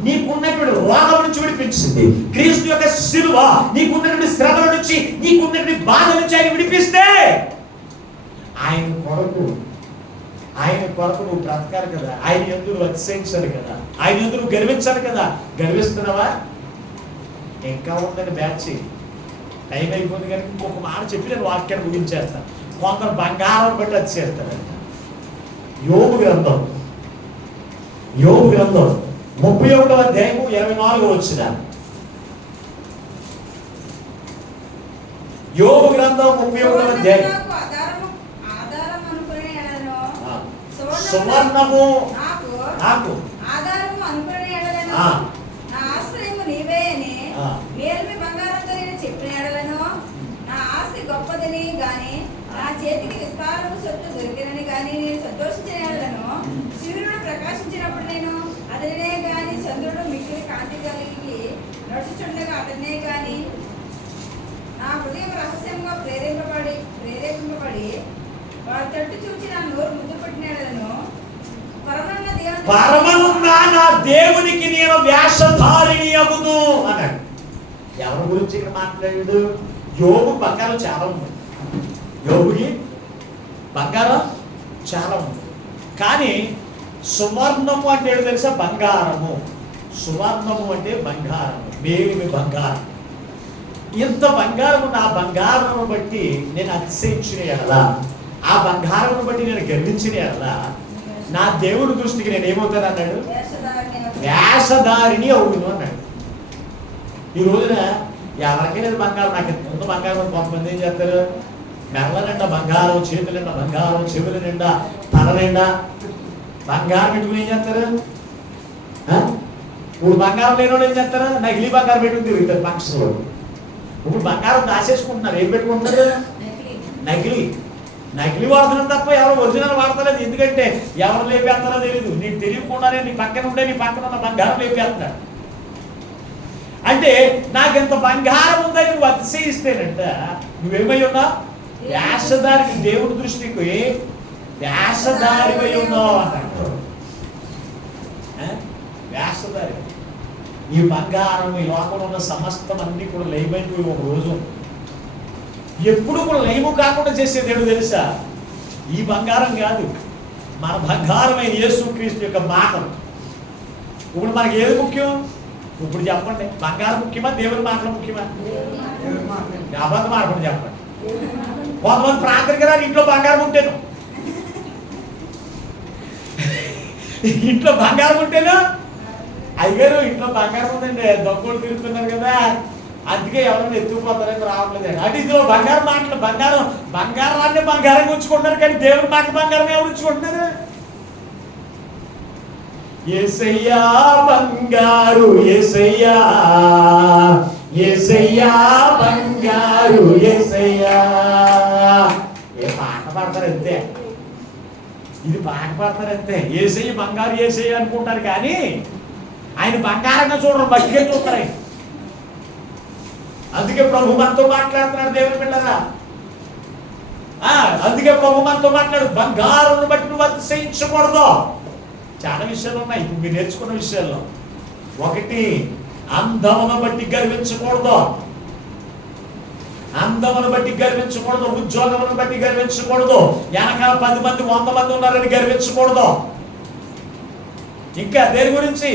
నీకున్నటువంటి రోగం నుంచి విడిపించింది. క్రీస్తు యొక్క శిలువ నీకున్నటువంటి శ్రమల నుంచి, నీకున్నటువంటి బాధ నుంచి ఆయన విడిపిస్తే ఆయన కొరకు నువ్వు బ్రతకాలి కదా, ఆయన యందు నువ్వు అతిశయించాలి కదా, ఆయన యందు నువ్వు గర్వించాలి కదా. గర్విస్తున్నావా? ఇంకా ఉందని బ్యాచ్ టైం అయిపోయింది కానీ ఇంకొక మాట చెప్పి నేను వాక్యాన్ని ముగించేస్తాను. కొందరు బంగారం బట్టి అతిశయిస్తారంట. యోబు గ్రంథం 31వ అధ్యాయము 24వ వచనం. యోబు గ్రంథం 31వ అధ్యాయం. సువర్ణము నాకు నా ఆశ్రయము నీవే అని ఆ. మేల్మి బంగారంతో నేను చెప్పిన ఎడలను నా ఆస్తి గొప్పదని గాని నా చేతికి విస్తారము సొత్తు దొరికినని గాని నేను సంతోషించిన ఎడలను సూర్యుడు ప్రకాశించినప్పుడు నేను అతనినే గాని చంద్రుడు మిక్కిలి కాంతి కలిగి నడుచుచుండగా అతనినే గాని నా హృదయం రహస్యంగా ప్రేరేపింపబడి వారి తట్టు చూచి నా నోరు ముద్దు పెట్టినను పరమనున్న నా దేవునికి నేను వేషధారిణి అగుదు అన్నాడు. ఎవరి గురించి ఇక్కడ మాట్లాడాడు? యోగు బంగారం చాలా ఉంది, యోగుకి బంగారం చాలా ఉంది. కానీ సువర్ణము అంటే ఏంటో తెలుసా? బంగారము. సువర్ణము అంటే బంగారము, మేలిమి బంగారం. ఇంత బంగారం, నా బంగారం బట్టి నేను అతిశయించిన ఎడలా, ఆ బంగారం బట్టి నేను గర్వించిన ఎడలా నా దేవుడి దృష్టికి నేను ఏమవుతాను అన్నాడు? వేషధారిని అవును అన్నాడు. ఈ రోజున ఎవరికైనా బంగారం, నాకు ముందు బంగారం, కొంతమంది ఏం చేస్తారు? మెడల నిండా బంగారం, చేతుల నిండా బంగారం, చెవుల నిండా, తల నిండా బంగారం పెట్టుకుని ఏం చేస్తారు? ఇప్పుడు బంగారం లేని వాళ్ళు ఏం చేస్తారు? నకిలీ బంగారం పెట్టుకుని తిరుగుతారు ఫంక్షన్లో. ఇప్పుడు బంగారం దాచేసుకుంటున్నారు. ఏం పెట్టుకుంటున్నారు? నకిలీ. నకిలీ వాడుతున్నారు తప్ప ఎవరు ఒరిజినల్ వాడతలేదు. ఎందుకంటే ఎవరు లేపేస్తారో తెలియదు. నీకు తెలియకుండానే నీ పక్కన ఉండే, నీ పక్కన ఉన్న బంగారం లేపేస్తున్నాడు. అంటే నాకెంత బంగారం ఉందని నువ్వు అతిశయిస్తేనంట నువ్వేమై ఉన్నావు? వేషధారికి, దేవుడి దృష్టికి వేషధారివై ఉన్నావు అన్నాడు. వేషధారి. ఈ బంగారం, ఈ లోకంలో ఉన్న సమస్తం అన్ని కూడా లైమైపోయి ఒక రోజు ఎప్పుడు కూడా లైము కాకుండా చేసేది ఏడు తెలుసా? ఈ బంగారం కాదు, మన బంగారమైన యేసుక్రీస్తు యొక్క మాటలు. ఇప్పుడు మనకి ఏది ముఖ్యం? ఇప్పుడు చెప్పండి, బంగారం ముఖ్యమా, దేవుని మాటలు ముఖ్యమా? అబద్ధం ఆడకుండా చెప్పండి. కొంతమంది ప్రాంతరిక రాని ఇంట్లో బంగారం ఉంటేను, ఇంట్లో బంగారం ఉంటేను అయ్యారు ఇంట్లో బంగారం ఉందండి, దొంగలు తిరుగుతున్నారు కదా, అందుకే ఎవరైనా ఎత్తుకుపోతారని రావట్లేదు. అంటే ఇందులో బంగారం మాటలు, బంగారాన్ని బంగారం ఉంచుకుంటున్నారు, కానీ దేవుని మాట బంగారం ఎవరు ఉంచుకుంటున్నారు? యేసయ్యా బంగారు, యేసయ్యా, యేసయ్యా బంగారు, యేసయ్యా. ఏ పాట పాడతారు అంతే, ఇది పాట పాడతారు అంతే. యేసయ్య బంగారు, యేసయ్య అనుకుంటారు, కానీ ఆయన బంగారంగా చూడరు, మట్టిగా చూస్తారు. అందుకే ప్రభు మనతో మాట్లాడుతున్నాడు. దేవుని పిల్లరా, అందుకే ప్రభు మనతో మాట్లాడు. బంగారం బట్టి నువ్వు అతిశయించకూడదు. చాలా విషయాలు ఉన్నాయి ఇప్పుడు మీరు నేర్చుకున్న విషయాల్లో. ఒకటి, అందమును బట్టి గర్వించకూడదు. అందమును బట్టి గర్వించకూడదు. ఉద్యోగమును బట్టి గర్వించకూడదు. వెనకాల 10 మంది 100 మంది ఉన్నారని గర్వించకూడదు. ఇంకా దేని గురించి?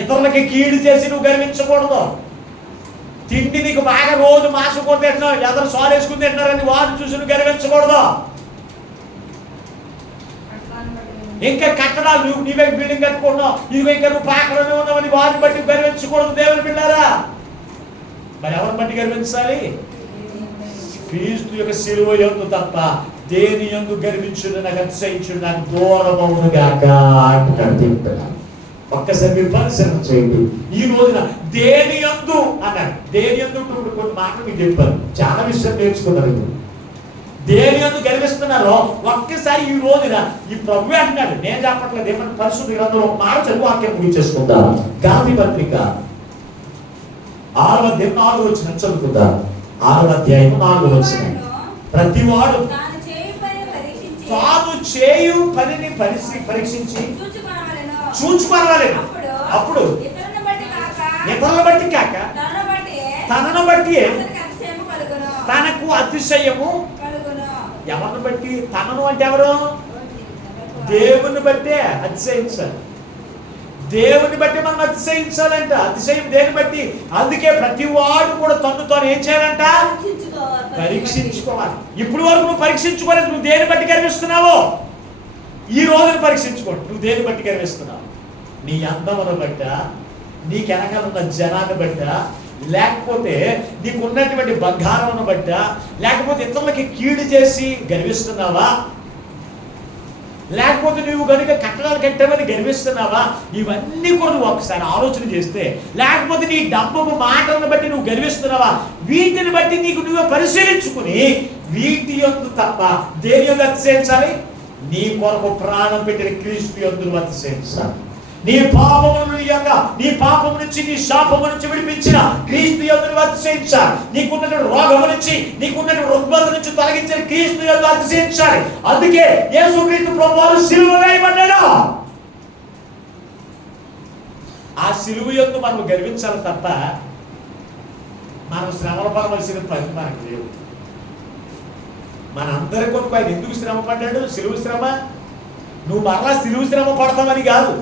ఇతరులకి కీడు చేసి నువ్వు గర్వించకూడదు. తిండి నీకు బాగా రోజు మాసుకొని తింటున్నావు, ఎదరు సారేసుకుని తింటున్నారని వారిని చూసి నువ్వు గర్వించకూడదు. ఇంకా కట్టడాలు, నీవే బిల్డింగ్ కట్టుకున్నావు, ఇదిగో ఇంకా నువ్వు పాకలోనే ఉన్నావని వారిని బట్టి గర్వించకూడదు. దేవుని పిల్లారా, మరి ఎవరిని బట్టి గర్వించాలి? క్రీస్తు యొక్క శిలువ యందు తప్ప దేని యందు గర్వించుడు, నాకు అతిశయించుడు నాకు దూరమవును గాక అంటున్నాడు. ఒక్కసారి మీరు పరిశీలన చేయండి. ఈ రోజున దేని యందు అన్నాడు. దేని యందు కొన్ని మాటలు మీకు చెప్పారు, చాలా విషయం నేర్చుకున్నారు. ఇప్పుడు దేని యందు గర్విస్తున్నారో ఒక్కసారి ఈ రోజున ఈ ప్రభు అంటున్నాడు. నేను చెప్పట్లేదు, ఏమన్నా పరిశుద్ధ గ్రంథంలో ఒక మాట చదువు వాక్యం ముగించేసుకుందా. గాంధీ పత్రిక 6వ అధ్యాయం 4వ వచనం చదువుకుందా. 6వ అధ్యాయం 4వ వచనం. ప్రతివాడు తాను చేయు పనిని పరీక్షించి చూచుకోవాలి. అప్పుడు ఇతరులను బట్టి కాక తనను బట్టి తనకు అతిశయము. ఎవరిని బట్టి? తనను అంటే ఎవరు? దేవుని బట్టే అతిశయించాలి. దేవుని బట్టి మనం అతిశయించాలంట. అతిశయం దేని బట్టి? అందుకే ప్రతి వాడు కూడా తను తాను ఏం చేయాలంట? పరీక్షించుకోవాలి. ఇప్పుడు వరకు నువ్వు పరీక్షించుకోలేదు. నువ్వు దేని బట్టి గర్విస్తున్నావో ఈ రోజును పరీక్షించుకోండి. నువ్వు దేని బట్టి గర్విస్తున్నావు? నీ అందమును బట్ట, నీకు వెనకాల ఉన్న జనాన్ని బట్ట, లేకపోతే నీకు ఉన్నటువంటి బంగారమును బట్ట, లేకపోతే ఇతరులకి కీడు చేసి గర్విస్తున్నావా? లేకపోతే నువ్వు కనుక కట్టడాలు కట్టామని గర్విస్తున్నావా? ఇవన్నీ కూడా నువ్వు ఒకసారి ఆలోచన చేస్తే, లేకపోతే నీ డబ్బు మాటలను బట్టి నువ్వు గర్విస్తున్నావా? వీటిని బట్టి నీకు నువ్వే పరిశీలించుకుని వీటి యందు తప్ప దేని యందు అతిశయించాలి? నీ కొరకు ప్రాణం పెట్టిన క్రీస్తు యందు అతిశయించాలి. నీ పాపము నుంచి నీ శాపము నుంచి విడిపించిన క్రీస్తు యందు అతిశయించాలి. నీకున్న రోగము నుంచి, నీకున్న రుగ్మత నుంచి తొలగించిన క్రీస్తు యందు అతిశయించాలి. అందుకే యేసుక్రీస్తు ప్రభువు సిలువ వేయబడ్డాడు. ఆ సిలువ యందు మనం గర్వించాలి తప్ప మనం శ్రమలు పడవలసిన పని మనకు లేవు. మనందరి కొరకు ఆయన ఎందుకు శ్రమ పడ్డాడు? సిలువ శ్రమ. నువ్వు మరలా సిలువ శ్రమ పడతావని కాదు,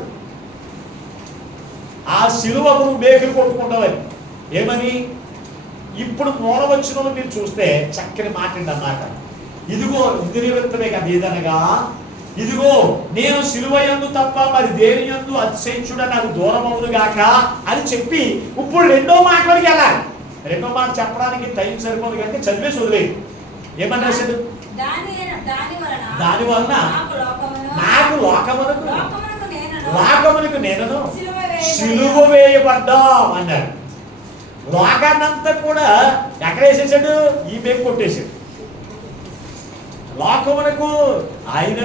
ఆ సిలువకు నువ్వు మేకులు కొట్టుకుంటావని. ఏమని? ఇప్పుడు మూల వచ్చిన మీరు చూస్తే చక్కని మాట అన్నమాట. ఇదిగో ఇది నిమిత్తమే కదా, ఏదనగా ఇదిగో నేను సిలువ యందు తప్ప మరి దేని యందు అతిశయించుట నాకు దూరం అవును గాక అని చెప్పి ఇప్పుడు రెండో మాటలోకి వెళ్ళాలి. రెండో మాట చెప్పడానికి టైం సరిపోదు కనుక చదివేసి వదిలేదు. ఏమన్నా రాశాడు? దాని వలన నాకు లోకమునకు నేను సిలువ వేయబడ్డాం అన్నాడు. లోకాన్నంతా కూడా ఎక్కడ వేసేసాడు? ఈ మేకు కొట్టేశాడు. లోకమునకు ఆయన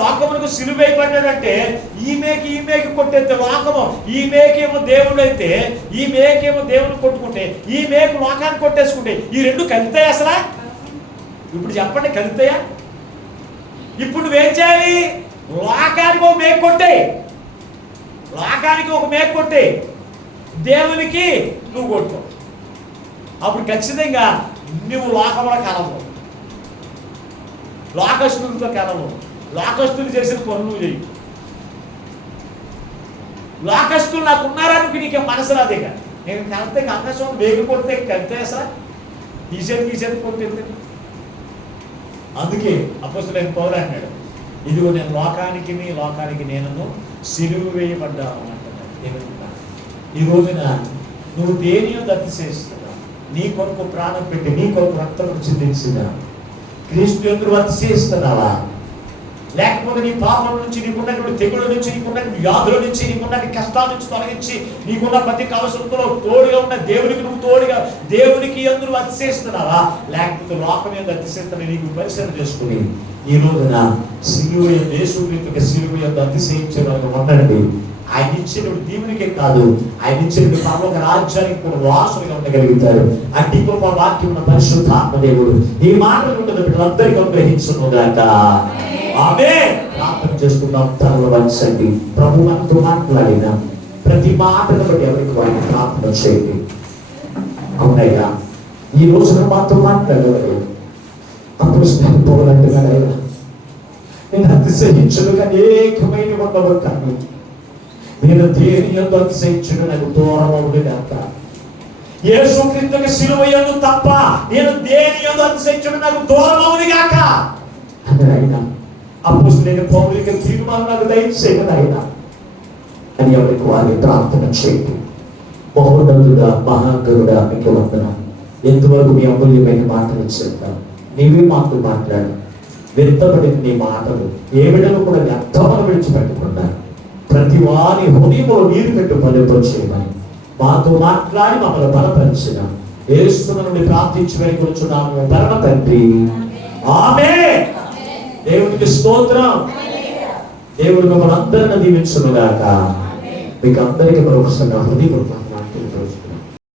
లోకమునకు సిలువ వేయబడ్డాడంటే ఈ మేకి కొట్టేస్తే లోకము, ఈ మేకేమో దేవుడు అయితే ఈ మేకేమో దేవుడు కొట్టుకుంటే ఈ మేకు లోకాన్ని కొట్టేసుకుంటే ఈ రెండు కలుతాయి అసలా? ఇప్పుడు చెప్పండి, కలుతాయా? ఇప్పుడు నువ్వేం చేయాలి? లోకానికి ఒక మేకు కొట్టే, లోకానికి ఒక మేకు కొట్టే, దేవునికి నువ్వు కొట్టు. అప్పుడు ఖచ్చితంగా నువ్వు లోకంలో కలవు, లోకస్తులతో కలవు. లోకస్తులు చేసిన పనులు నువ్వు చెయ్యి. లోకస్తులు నాకు ఉన్నారనుకు నీకే మనసు రాదేగా. నేను కలితే అవకాశం వేగు కొడితే కలితే అసలు తీసేది కొట్టేది. అందుకే అపోస్తలుడైన పౌలు అన్నాడు, ఇదిగో నేను లోకానికి నేను సిలువ వేయబడ్డాను అంటున్నాడు. ఈ రోజున నువ్వు దేని యందు అతిశయిస్తున్నా? నీ కొరకు ప్రాణం పెట్టి నీ కొరకు రక్తం చిందించిన క్రీస్తు యందు అతిశయిస్తున్నావా? లేకపోతే నీ పాపం నుంచి, నీకున్నటువంటి తెగుళ్ళ నుంచి, నీకున్నటువంటి వ్యాధుల నుంచి, నీకున్నటువంటి కష్టాల నుంచి తొలగించి నీకున్న ప్రతి కవసంలో తోడుగా ఉన్న దేవునికి నువ్వు తోడుగా దేవునికి యందు అతిశయిస్తున్నావా? లేకపోతే లోకం యందు అతిశయిస్తున్నా? నీకు పరిశీలన చేసుకుని ఈ రోజున సిలువ యేసుక్రీస్తు సిలువ యందు అతిశయించే వాళ్ళు ఉండండి. ఆయన ఇచ్చిన దేవునికే కాదు, ఆయన ఇచ్చిన పరలోక రాజ్యానికి కూడా వాసులుగా ఉండగలుగుతారు. అట్టి గొప్ప వాక్యం ఉన్న పరిశుద్ధాత్మ దేవుడు ఈ మాటలు ఉంటుంది బిడ్డలందరికీ అనుగ్రహించును గాక. ఆమేన్. ప్రార్థన చేసుకుందాం. తరలో వంచండి. ప్రభు మనతో మాట్లాడిన ప్రతి మాటను బట్టి ఎవరికి వారిని ప్రార్థన చేయండి. అవునయ్యా, ఈ రోజున మాతో మాట్లాడేవారు అప్పుడు పోవాలంటున్నాడయ్యా, నేను అతిశయించుడుగా అనేకమైన ఉండబోతాను. నేను దేని యందు అతిశయించుడు నాకు దూరం అవును గాక. యేసుక్రీస్తు సిలువ యందు తప్ప నేను దేని యందు అతిశయించుడు నాకు దూరం అవును గాక అన్నాడు ఆయన. అపోస్తలుడైన పౌలుకి తీర్మానం నాకు దయచేయను ఆయన అని ఎవరికి వారి ప్రార్థన చేయండి. మహోన్నతుడా, మహాగరుడా, మీకు వందనాలు. ఎంతవరకు మీ అమూల్యమైన మాటలు చెప్తాను. నీవే మాతో మాట్లాడు. వ్యర్థపడిన నీ మాటలు ఏ విధంగా కూడా వ్యర్థమని విడిచిపెట్టకుండా ప్రతి వారి హృదయంలో నీరు పెట్టు ఫలింప చేయమని మాతో మాట్లాడి మమ్మల్ని బలపరిచిన యేసు నుండి ప్రార్థించి వెళ్ళుచున్నాము పరమ తండ్రి. ఆమేన్. దేవునికి స్తోత్రం. దేవుడు మిమ్మల్ని అందరిని దీవించును గాక. మీకు అందరికీ మరొకసారి హృదయపూర్వక